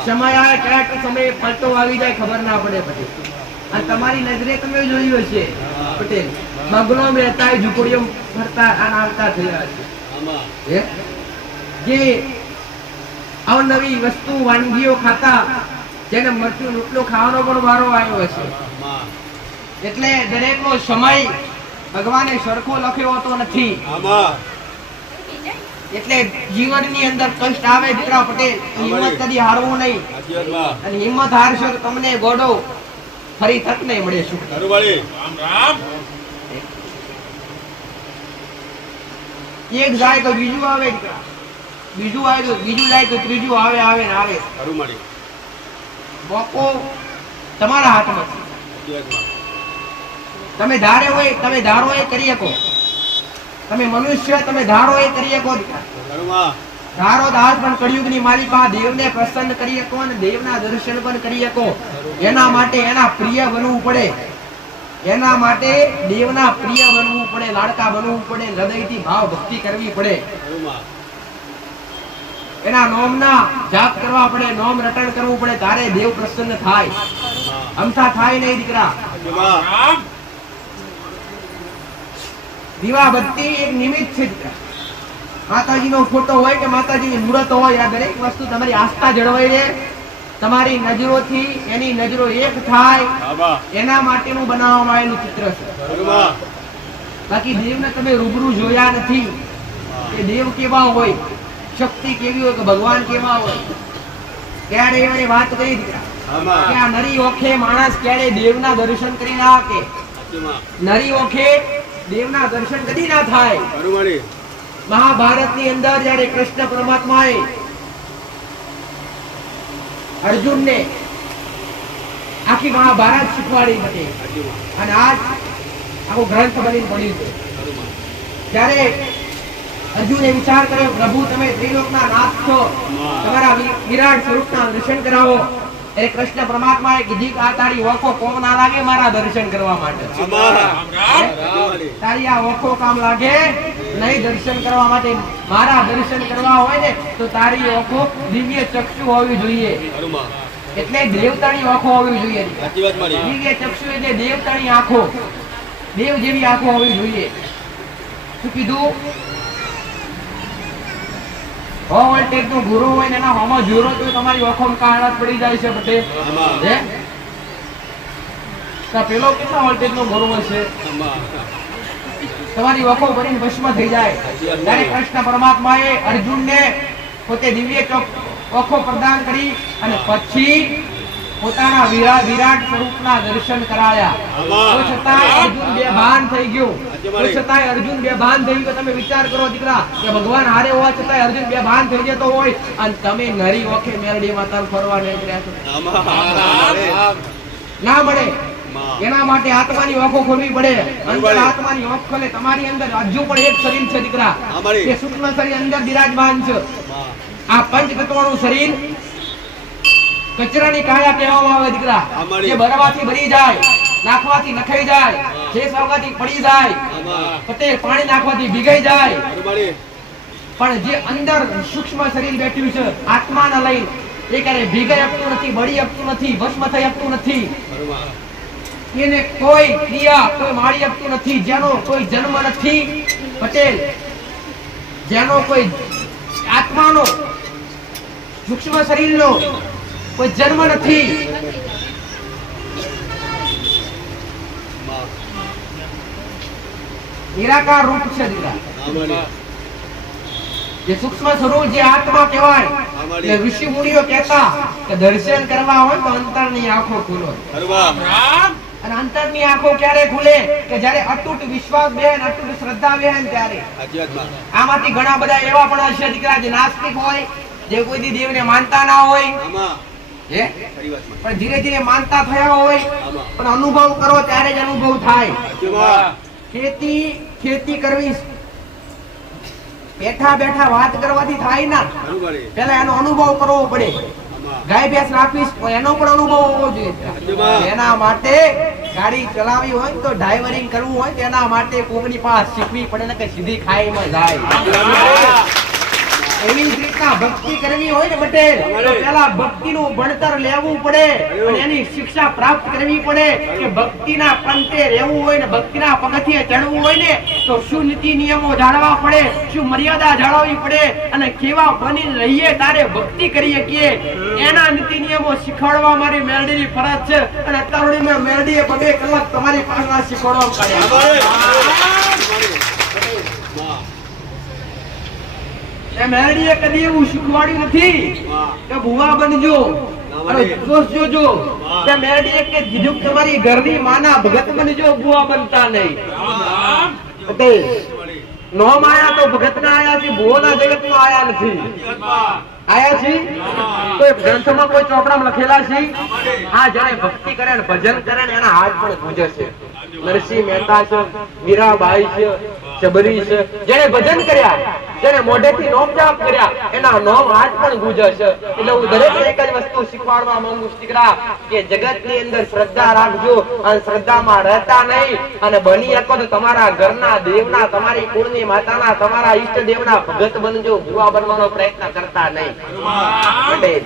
સમય આવે કયા સમયે પલટો આવી જાય ખબર ના પડે પટેલ અને તમારી નજરે તમે જોયું હશે પટેલ બગલો બેતા ઝૂંપડીઓ ફરતા આવતા થયા છે જે અવનવી વસ્તુ વાનગીઓ ખાતા જેને મરચું રોટલો ખાવાનો પણ વારો આવ્યો હશે. એટલે દરેકનો સમય ભગવાને સરખો લખ્યો હોતો નથી. એટલે જીવનની અંદર કષ્ટ આવે દીકરા પટેલ, હિંમત કદી હારવું નહીં. અને હિંમત હારશો તો તમને ગોડો ફરી તક નહીં મળે. શું એક જાય તો બીજું આવે, બીજું આવે તો બીજું જાય તો ત્રીજું આવે આવે ને આવે. મોકો તમારા હાથમાં છે. તમે ધારે હોય, તમે ધારો એ કરી શકો. તમે મનુષ્ય, તમે ધારો એ કરી શકો. ધારો દાસ પણ કળિયુગની માલિકા દેવને પ્રસન્ન કરી શકો અને દેવના દર્શન પણ કરી શકો. એના માટે એના પ્રિય બનવું પડે. એના માટે દેવના પ્રિય બનવું પડે, લાડકા બનવું પડે, હૃદયથી ભાવ ભક્તિ કરવી પડે. એના નોમના જાપ કરવા પડે, નોમ રટણ કરવું પડે, તારે દેવ પ્રસન્ન થાય. અમથા થાય નહીં દીકરા. દીવા બત્તી એક નિમિત્ત છે. માતાજીનો ફોટો હોય કે માતાજીની મૂર્ત હોય, આ દરેક વસ્તુ તમારી આસ્થા જળવાઈ રહે, તમારી નજરોથી એની નજરો એક થાય, એના માટેનું બનાવવામાં આવેલું ચિત્ર છે. બાકી દેવને તમે રૂબરૂ જોયા નથી કે દેવ કેવા હોય, શક્તિ કેવી હોય, કે ભગવાન કેવા હોય. ક્યારે એમને વાત કરી દીકરા કે આ નરી ઓખે માણસ ક્યારે દેવના દર્શન કરી ના શકે. નરી ઓખે દેવના દર્શન કદી ના થાય. મહાભારતની અંદર જ્યારે કૃષ્ણ પરમાત્માએ અર્જુનને આખી મહાભારત શીખવાડી હતી અને આજ આખો ગ્રંથ બનીને પડ્યું છે. ત્યારે અર્જુને વિચાર કર્યો, પ્રભુ તમે ત્રિલોકના નાથ છો, તમારા વિરાટ સ્વરૂપના દર્શન કરાવો. એટલે કૃષ્ણ પરમાત્માએ કીધી કે આ તારી ઓખો કોમ ના લાગે મારા દર્શન કરવા માટે. તારી આ ઓખો કામ લાગે નહીં દર્શન કરવા માટે. મારા દર્શન કરવા હોય ને તો તારી ઓખો દિવ્ય ચક્ષુ હોવી જોઈએ. એટલે દેવતાની ઓખો હોવી જોઈએ. દિવ્ય ચક્ષુ એટલે દેવતાની આંખો, દેવ જેવી આંખો હોવી જોઈએ. શું કીધું? વોલ્ટેજ નો ગુરુ હોય ને એના હોમાં જોરો તો તમારી ઓખોમાં કાળા પડી જાય છે પટેલ. હે તો પેલો કેટલા વોલ્ટેજ નો ગુરુ હશે, તમારી ઓખો ભરીને ભસ્મ થઈ જાય. ત્યારે કૃષ્ણ પરમાત્માએ અર્જુનને પોતે દિવ્ય ઓખો પ્રદાન કરી અને પછી પોતાના વિરાટ સ્વરૂપના દર્શન કરાયા. તો છતાંય અર્જુન બેભાન થઈ ગયો. તો છતાંય અર્જુન બેભાન થઈ ગયો. તમે વિચાર કરો દીકરા કે ભગવાન હારે હોવા છતાંય અર્જુન બેભાન થઈ જતો હોય અને તમે નરી ઓખે મેરડી માતા ફરવા નીકળ્યા છો. ના મળે. એના માટે આત્માની ઓખો ખોલવી પડે. અંદર આત્માની ઓખ ખોલે. તમારી અંદર હજુ પણ એક શરીર છે દીકરા, એ સૂક્ષ્મ શરીર અંદર બિરાજમાન છે. આ પંચ તત્વોનું શરીર કચરાની કાયા કહેવામાં આવે દીકરા. જે બરવાથી ભરી જાય, નાખવાથી નખાઈ જાય, શેષ વાગવાથી પડી જાય, પટેલ પાણી નાખવાથી ભીગાઈ જાય. પણ જે અંદર સૂક્ષ્મ શરીર બેઠું છે આત્માને લઈને, એ ક્યારે ભીગાઈ આપતું નથી, બળી આપતું નથી, ભસ્મ થઈ આપતું નથી. એને કોઈ ક્રિયા, કોઈ મારી આપતું નથી. જેનો કોઈ જન્મ નથી પટેલ, જેનો કોઈ આત્માનો સૂક્ષ્મ શરીરનો કોઈ જન્મ નથી. નિરાકાર રૂપ છે દીકરા. જે સૂક્ષ્મ સ્વરૂપ, જે આત્મા કહેવાય, એ ઋષિ મુનિઓ કહેતા કે દર્શન કરવા હોય તો અંતરની આંખો ખુલો. અને અંતરની આંખો ક્યારે ખુલે? કે જ્યારે અતૂટ વિશ્વાસ બે, અતૂટ શ્રદ્ધા બે ત્યારે. આમાંથી ઘણા બધા એવા પણ હશે દીકરા જે નાસ્તિક હોય, જે કોઈ દી દેવને માનતા ના હોય, પણ ધીરે ધીરે માનતા થયા હોય, પણ અનુભવ કરો ત્યારે જ અનુભવ થાય. ખેતી કરવી બેઠા બેઠા વાત કરવાથી થાય ના. પેલા એનો અનુભવ કરવો પડે. ગાય ભેંસ રાખવી એનો પણ અનુભવ હોવો જોઈએ. એના માટે ગાડી ચલાવી હોય તો ડ્રાઈવરિંગ કરવું હોય તેના માટે કોકની પાસે શીખવી પડે ને કે સીધી ખાઈમાં જાય. એવી જ રીતના ભક્તિ કરવી હોય ને પટેલ તો પેલા ભક્તિનું ભણતર લેવું પડે અને એની શિક્ષા પ્રાપ્ત કરવી પડે કે ભક્તિના પંથે રહેવું હોય ને ભક્તિના પગથિયે ચડવું હોય ને તો શું નીતિ નિયમો જાળવવા પડે, શું મર્યાદા જાળવવી પડે અને કેવા બની રહીએ તારે ભક્તિ કરીએ કે એના નીતિ નિયમો શીખવાડવા મારી મેરડીની ફરજ છે. અને અત્યારે મેં મેરડીએ 2 કલાક તમારી પાસે શીખવાડવા પડ્યા. મેરડીએ કદી એવું શીખવાડ્યું નથી કે ભુવા બનજો અને દોષ જોજો. તે મેરડીએ કે કીધું તમારી ઘરની માના ભગત બનજો, ભુવા બનતા નહીં. નોમ આયા તો ભગત ના આયા છે, ભુવોના જગત માં આયા નથી. આયા છે કોઈ ગ્રંથમાં કોઈ ચોપડામાં લખેલા છે? હા, જેને ભક્તિ કરે ને ભજન કરે ને એના હાથ પણ પૂજે છે. નરસિંહ મહેતા છે, મીરાબાઈ છે, જબરી છે, જેને ભજન કર્યા, જેને મોઢેથી નોમ જાપ કર્યા એના નોમ હાથ પણ ગુજે છે. એટલે હું દરેક એક જ વસ્તુ શીખવાડવા માંગુ છું દીકરા કે જગતની અંદર શ્રદ્ધા રાખજો અને શ્રદ્ધામાં રહેતા નહીં. અને બની શકો તો તમારા ઘરના દેવના, તમારી કુળની માતાના, તમારા ઈષ્ટ દેવના ભગત બનજો, ભુવા બનવાનો પ્રયત્ન કરતા નહીં. પટેલ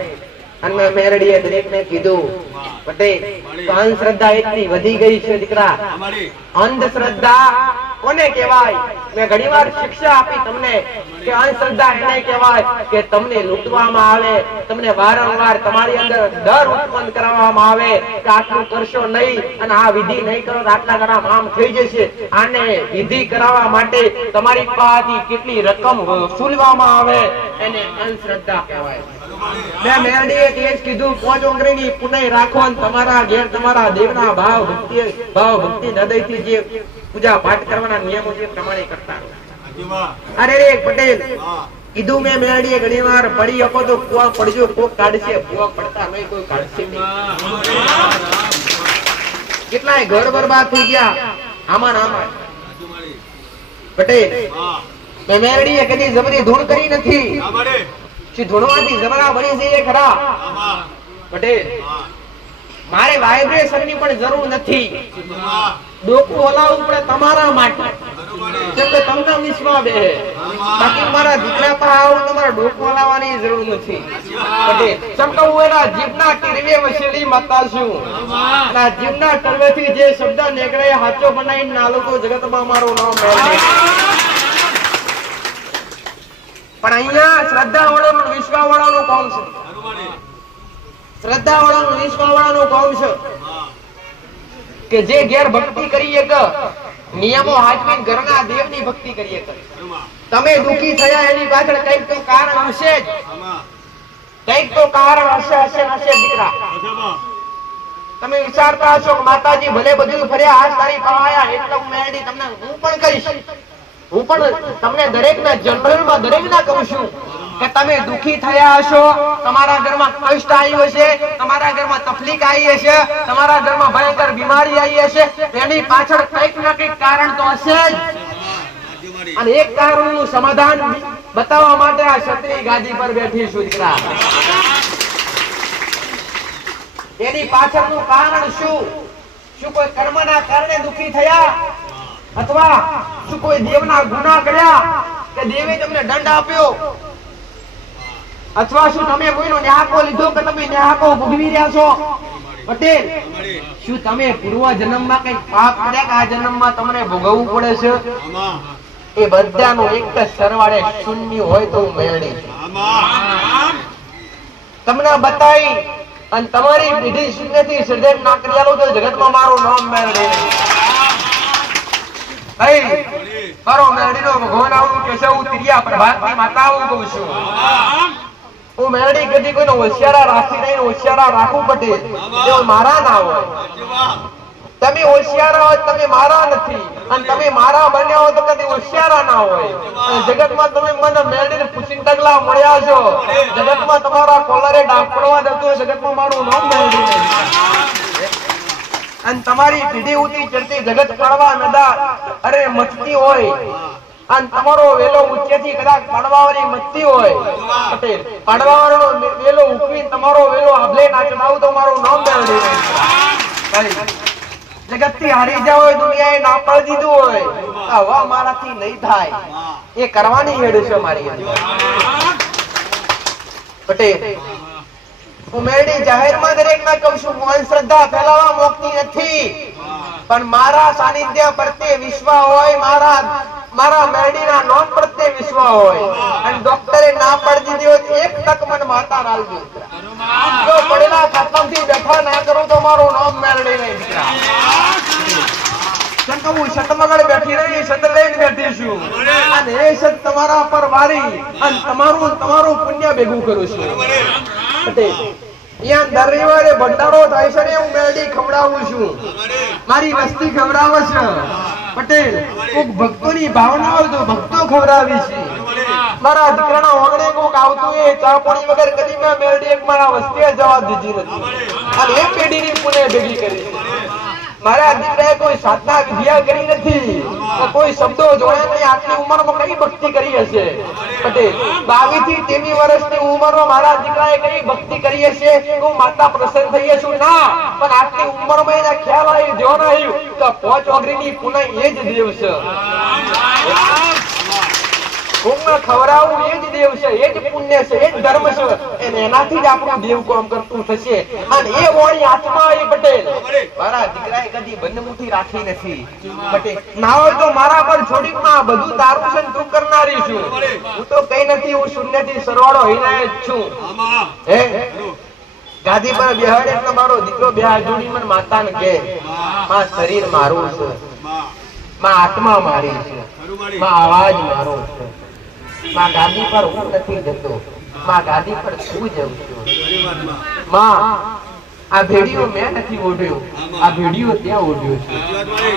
અને મેરડીએ દરેકને કીધું પટેલ તો અંધશ્રદ્ધા એટલી વધી ગઈ છે દીકરા. અંધશ્રદ્ધા કોને કહેવાય? મેં ઘણીવાર શિક્ષા આપી તમને કે અંધશ્રદ્ધા એને કહેવાય કે તમને લૂંટવામાં આવે, તમને વારંવાર તમારી અંદર ડર ઉત્પન્ન કરવામાં આવે કે આટલું કરશો નહીં અને આ વિધિ નહીં કરો તો આટલા ઘણા કામ થઈ જશે. આને વિધિ કરાવવા માટે તમારી પાસેથી કેટલી રકમ વસૂલવામાં આવે એને અંધશ્રદ્ધા કહેવાય. મેં મેરડીએ એ જ કીધું 5 ઓંગળીની પુનઃ રાખો અને તમારા ઘેર તમારા દેવના ભાવ ભક્તિ હૃદયથી જે પૂજા પાઠ કરવાના નિયમો છે પ્રમાણે કરતા. અરે રે પટેલ કીધું મેં મેરડીએ ઘણીવાર પડી શકો તો કુવા પડજો, કોક કાઢશે. કુવા પડતા નહીં, કોઈ કાઢશે નહીં. કેટલાય ઘર બરબાદ થઈ ગયા આમાં આમાં. પટેલ મેં મેરડીએ કદી જબરી ધૂણ કરી નથી. ધૂણવાથી જબરા બની જઈએ ખરા. પટેલ મારે વાઇબ્રેશન ની પણ જરૂર નથી. ડોકું હલાવવું પડે તમારા માટે, એટલે તમને વિશ્વાસ બે. બાકી મારા દીકરા પર આવું તમારે ડોકું હલાવવાની જરૂર નથી. પટેલ સમકવું એના જીભના ટીરવે વસેલી માતા છું. ના જીભના ટીરવેથી જે શબ્દ નીકળે હાચો બનાવીને ના લોકો જગતમાં મારું નામ મેળવે. પણ અહીંયા શ્રદ્ધા વાળાનું વિશ્વાસ વાળાનું કામ છે. શ્રદ્ધા વાળાનું વિશ્વાસ વાળાનું કામ છે કે જે ઘેર ભક્તિ કરીએ કે નિયમો હાચવીને ઘરના દેવની ભક્તિ કરીએ કે તમે દુખી થયા એની પાછળ કંઈક તો કારણ હશે જ. કંઈક તો કારણ હશે દીકરા. તમે વિચારતા હશો કે માતાજી ભલે બધું ફર્યા આજ તારી પાસે આયા એટલે હું મેરડી તમને હું પણ કરીશ. હું પણ તમને દરેકના જનરલમાં દરેકના કહું છું કે તમે દુખી થયા હશો, તમારા ઘરમાં કષ્ટ આવ્યું હશે, તમારા ઘરમાં તકલીફ આવી હશે, તમારા ઘરમાં ભયંકર બીમારી આવી હશે, એની પાછળ કંઈક ના કંઈક કારણ તો હશે જ. અને એક કારણનું સમાધાન બતાવવા માટે આ ક્ષત્રિય ગાદી પર બેઠી છું દીકરા. એની પાછળનું કારણ શું? શું કોઈ કર્મના કારણે દુખી થયા અથવા શું કોઈ દેવના ગુનાહ કર્યા કે દેવે તમને દંડ આપ્યો અથવા શું તમે કોઈનો ન્યાકો લીધો કે તમે ન્યાકો ભોગવી રહ્યા છો? પટેલ શું તમે પૂર્વ જન્મમાં કઈ પાપ કર્યા કે આ જન્મમાં તમને ભોગવવું પડે છે? એ બધાનો એક જ સરવાળે શૂન્ય હોય તો મેળવી તમને બતાવી અને તમારી વિધિ શૂન્યથી સર્જન ના કર્યાલો તો જગતમાં મારું નામ મેળવે. મારો મેરડીનો ભગવાન આવું કે છે, હું તિરિયા પ્રભાતની માતા આવું કહું છું. હું મેરડી કદી કોઈનો હોશિયારા રાખી નહીં, હોશિયારા રાખું પટેલ તે મારા ના હોય. તમે હોશિયારા હોય તમે મારા નથી અને તમે મારા બન્યા હોય તો કદી હોશિયારા ના હોય. જગતમાં તમે મને મેરડીને પૂછીને ટગલા મળ્યા છો. જગતમાં તમારા કોલરે ડાક પડવા દેતો જગતમાં મારું નામ મેરડી નહીં. અને તમારી પીઢી ઉતી ચડતી જગત પડવા નદા અરે મચતી હોય અને તમારો વેલો ઉચ્ચેથી કદાચ પાડવાવાળી મચતી હોય પટેલ પાડવાવાળો વેલો ઉકવી તમારો વેલો આભલે ના ચડાવું તો મારું નામ મેળવી. જગતથી હારી જાવ હોય, દુનિયાએ ના પાડી દીધું હોય, આવા મારાથી નહીં થાય. એ કરવાની હેડ છે મારી. પટેલ હું મેરડી જાહેરમાં દરેકને કહું છું હું અંધશ્રદ્ધા ફેલાવવા મોકતી નથી પણ મારા સાનિધ્ય પ્રત્યે વિશ્વાસ હોય મારા મેરડીના નોમ પ્રત્યે વિશ્વાસ હોય અને ડોક્ટરે ના પાડી દીધી હોય એક તક મને માતા રાલજો જો પડેલા ખાતમથી બેઠા ના કરું તો મારું નામ મેરડી નહીં દીકરા સંત હું સતમગળ બેઠી રહી સત લઈને બેઠી છું અને એ સત તમારા પર વારી અને તમારું પુણ્ય ભેગું કરું છું પટેલ અહીંયા દર રવિવારે ભંડારો થાય છે ને હું મેરડી ખવડાવું છું મારી વસ્તી ખવડાવે છે પટેલ કોક ભક્તોની ભાવના હોય તો ભક્તો ખવડાવી છે મારા દીકરાના ઓગણે કોક આવતું એ ચા પાણી વગર કદી મેં મેરડી એક મારા વસ્તીએ જવા દીધી નથી અને એ પેઢીની પુણે ભેગી કરી છે મારા દીકરાએ કોઈ સાધના વિદ્યા કરી નથી કોઈ શબ્દો જોયા નહીં આટલી ઉંમરમાં કઈ ભક્તિ કરી હશે પટેલ 22 થી 23 વર્ષની ઉંમરમાં મારા દીકરાએ કઈ ભક્તિ કરી હશે હું માતા પ્રસન્ન થઈ છું ના પણ આટલી ઉંમરમાં એના ખ્યાલ આવી જો નહીં કે પોચ ઓગરીની પુનઃ એ જ દેવ છે કોઈને ખવડાવવું એ જ દેવ છે એ જ પુણ્ય છે એ જ ધર્મ છે અને એનાથી જ આપણું દેવ કામ કરતું થશે અને એ વાણી આત્મા એ પટેલ મારા દીકરાએ કદી બંધમુઠી રાખી નથી પટેલ ના હોય તો મારા પર છોડીમાં બધું તારું છે તું કરનારી છું હું તો કઈ નથી હું શૂન્યથી સરવાળો હિનાય જ છું હે ગાદી પર બેહાડે એટલે મારો દીકરો બે હાથ જોડી મને માતાને કહે માં શરીર મારું છે માં આત્મા મારી છે માં આવાજ મારો છે માં ગાદી પર હું નથી જતો માં ગાદી પર હું જઉં છું માં આ ભેડીઓ મેં નથી ઓઢ્યો આ ભેડીઓ ત્યાં ઓઢ્યો છે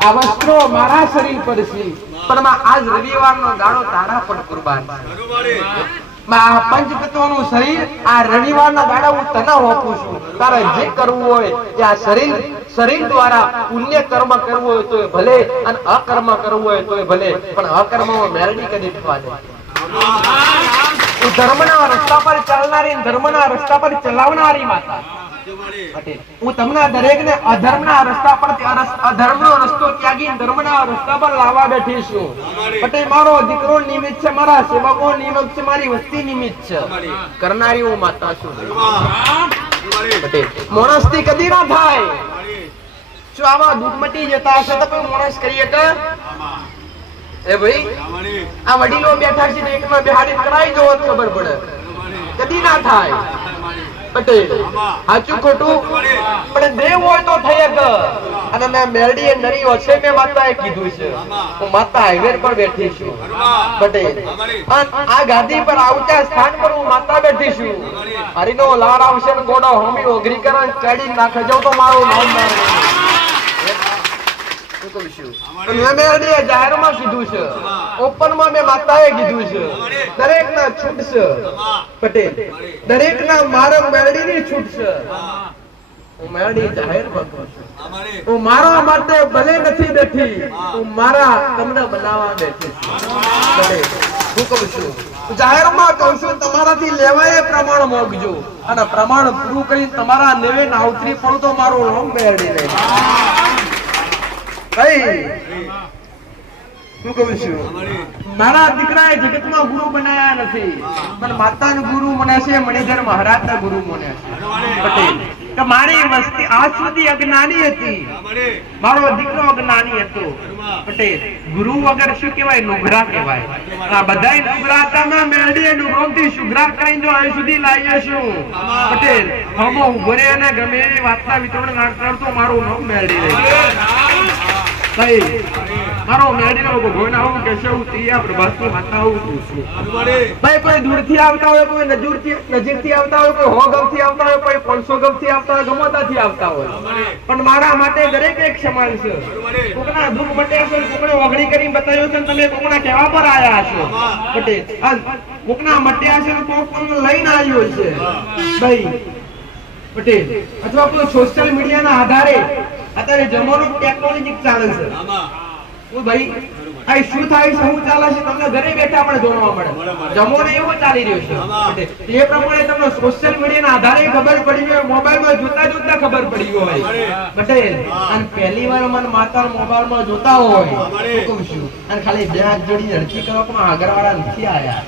આ વસ્ત્રો મારા શરીર પર છે પણ માં આજ રવિવારનો દાડો તારા પર કુરબાન છે માં આ પંચતત્વનું શરીર આ રવિવારના દાડા હું તને આપું છું તારે જે કરવું હોય એ આ શરીર દ્વારા પુણ્ય કર્મ કરવું હોય તો ભલે અને અકર્મ કરવું હોય તો ભલે પણ અકર્મમાં મેરડી કદી થવા દે હું ધર્મના રસ્તા પર ચાલનારી ધર્મના રસ્તા પર ચલાવનારી માતા હું તમને દરેકને અધર્મના રસ્તા પર અધર્મનો રસ્તો ત્યાગી ધર્મના રસ્તા પર લાવવા બેઠી છું પટેલ મારો દીકરો નિમિત્ત છે મારા સેવકો નિમિત્ત છે મારી વસ્તી નિમિત્ત છે કરનારી હું માતા છું પટેલ માણસથી કદી ના થાય જો આવા દુઃખ મટી જતા હશે તો કોઈ માણસ કરીએ કે એ ભાઈ આ વડીલો બેઠા છે ને એકમાં બેહાડી કરાઈ જો ખબર પડે કદી ના થાય પટેલ સાચું ખોટું પણ દેવ હોય તો થઈ કે અને મેં મેરડીએ નરી ઓછે મેં માતાએ કીધું છે હું માતા હાઈવે પર બેઠી છું પટેલ આ ગાદી પર આવતા સ્થાન પર હું માતા બેઠી છું હરિનો લાર આવશે ને ગોડો હોમી ઓગરી કરે ચડી નાખે જાવ તો મારું નામ મેં મેરડીએ જાહેરમાં કીધું છે ઓપનમાં મેં માતાએ કીધું છે દરેકના છૂટ છે પટેલ દરેકના મારા મેરડીની છૂટ છે હું મેરડી જાહેરમાં કહું છું હું મારા માટે ભલે નથી બેઠી હું મારા તમને બનાવવા બેઠી છું પટેલ હું કહું છું જાહેરમાં કહું છું તમારાથી લેવાય પ્રમાણ મોગજો અને પ્રમાણ પૂરું કરી તમારા નેવે નાવતરી પણ તો મારું નામ મેરડી નહીં મારા દીકરાએ જગતમાં ગુરુ બનાયા નથી પણ માતાનો ગુરુ મને છે મણિધર મહારાજના ગુરુ મને છે પટેલ કે મારી વસ્તી આજ સુધી અજ્ઞાની હતી મારો દીકરો અજ્ઞાની હતો પટેલ ગુરુ વગર શું કહેવાય નુગરા કહેવાય આ બધાય નુગરાતામાં મેરડીએ નુગરોથી સુગરા કરીને જો અહીં સુધી લાવીએ છું પટેલ હમો ઉભો રહે અને ગમે એવી વાતના વિતરણ ના કરતો મારું નામ મેરડી રહે મારો મેરડીનો ભગવાન આવું કે છે હું ત્રિયા પ્રભાસની માતા હું છું ભાઈ કોઈ દૂરથી આવતા હોય કોઈ નજીકથી આવતા હોય કોઈ 100 ગમથી આવતા હોય કોઈ 500 ગમથી આવતા હોય ગમોતાથી આવતા હોય પણ મારા માટે દરેક એક સમાન છે કોકના દુઃખ મટે છે કોકને ઓગળી કરીને બતાવ્યો છે તમે કોકના કહેવા પર આયા છો પટેલ કોકના મટ્યા છે કોક લઈને આવ્યો છે ભાઈ પટેલ અથવા કોઈ સોશિયલ મીડિયાના આધારે અત્યારે જમાનો ટેકનોલોજી ચાલે છે ઓ ભાઈ આ શું થાય છે શું ચાલે છે તમને ઘરે બેઠા પણ જોવા મળે. જમોને એવો ચાલી રહ્યો છે એ પ્રમાણે તમને સોશિયલ મીડિયાના આધારે ખબર પડી હોય, મોબાઈલમાં જોતા જોતા ખબર પડી હોય પટેલ. અને પહેલી વાર મને માતા મોબાઈલમાં જોતા હોય હુકમ શું અને ખાલી બે હાથ જોડીને અરજી કરો કે આગળવાળા નથી આયા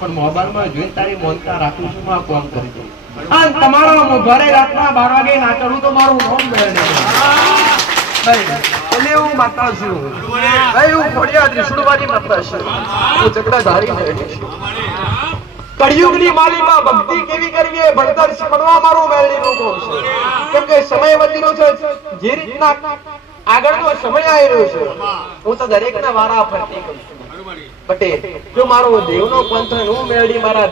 પણ મોબાઈલમાં જોઈને તારી મોનતા રાખું છું માં કોમ કરી દઉં. અને તમારો ઘરે રાતના 12 વાગે નાચડું તો મારું નામ મેળવે અને હું માતા છું હું ખોડિયા ત્રિશુળવાળી માતા છું. હું ઝઘડા ધારી બેઠી છું. કળિયુગની માલિકા ભક્તિ કેવી કરવી એ ભણતર શીખવવા મારું મેળવીનું કામ છે. કેમ કે સમય વધીનો છે જે રીતના આગળનો સમય આવી રહ્યો છે હું તો દરેકના વારા ફરતી કરું છું પટેલ. જો મારો દેવનો પંથ હું મેળવી મારા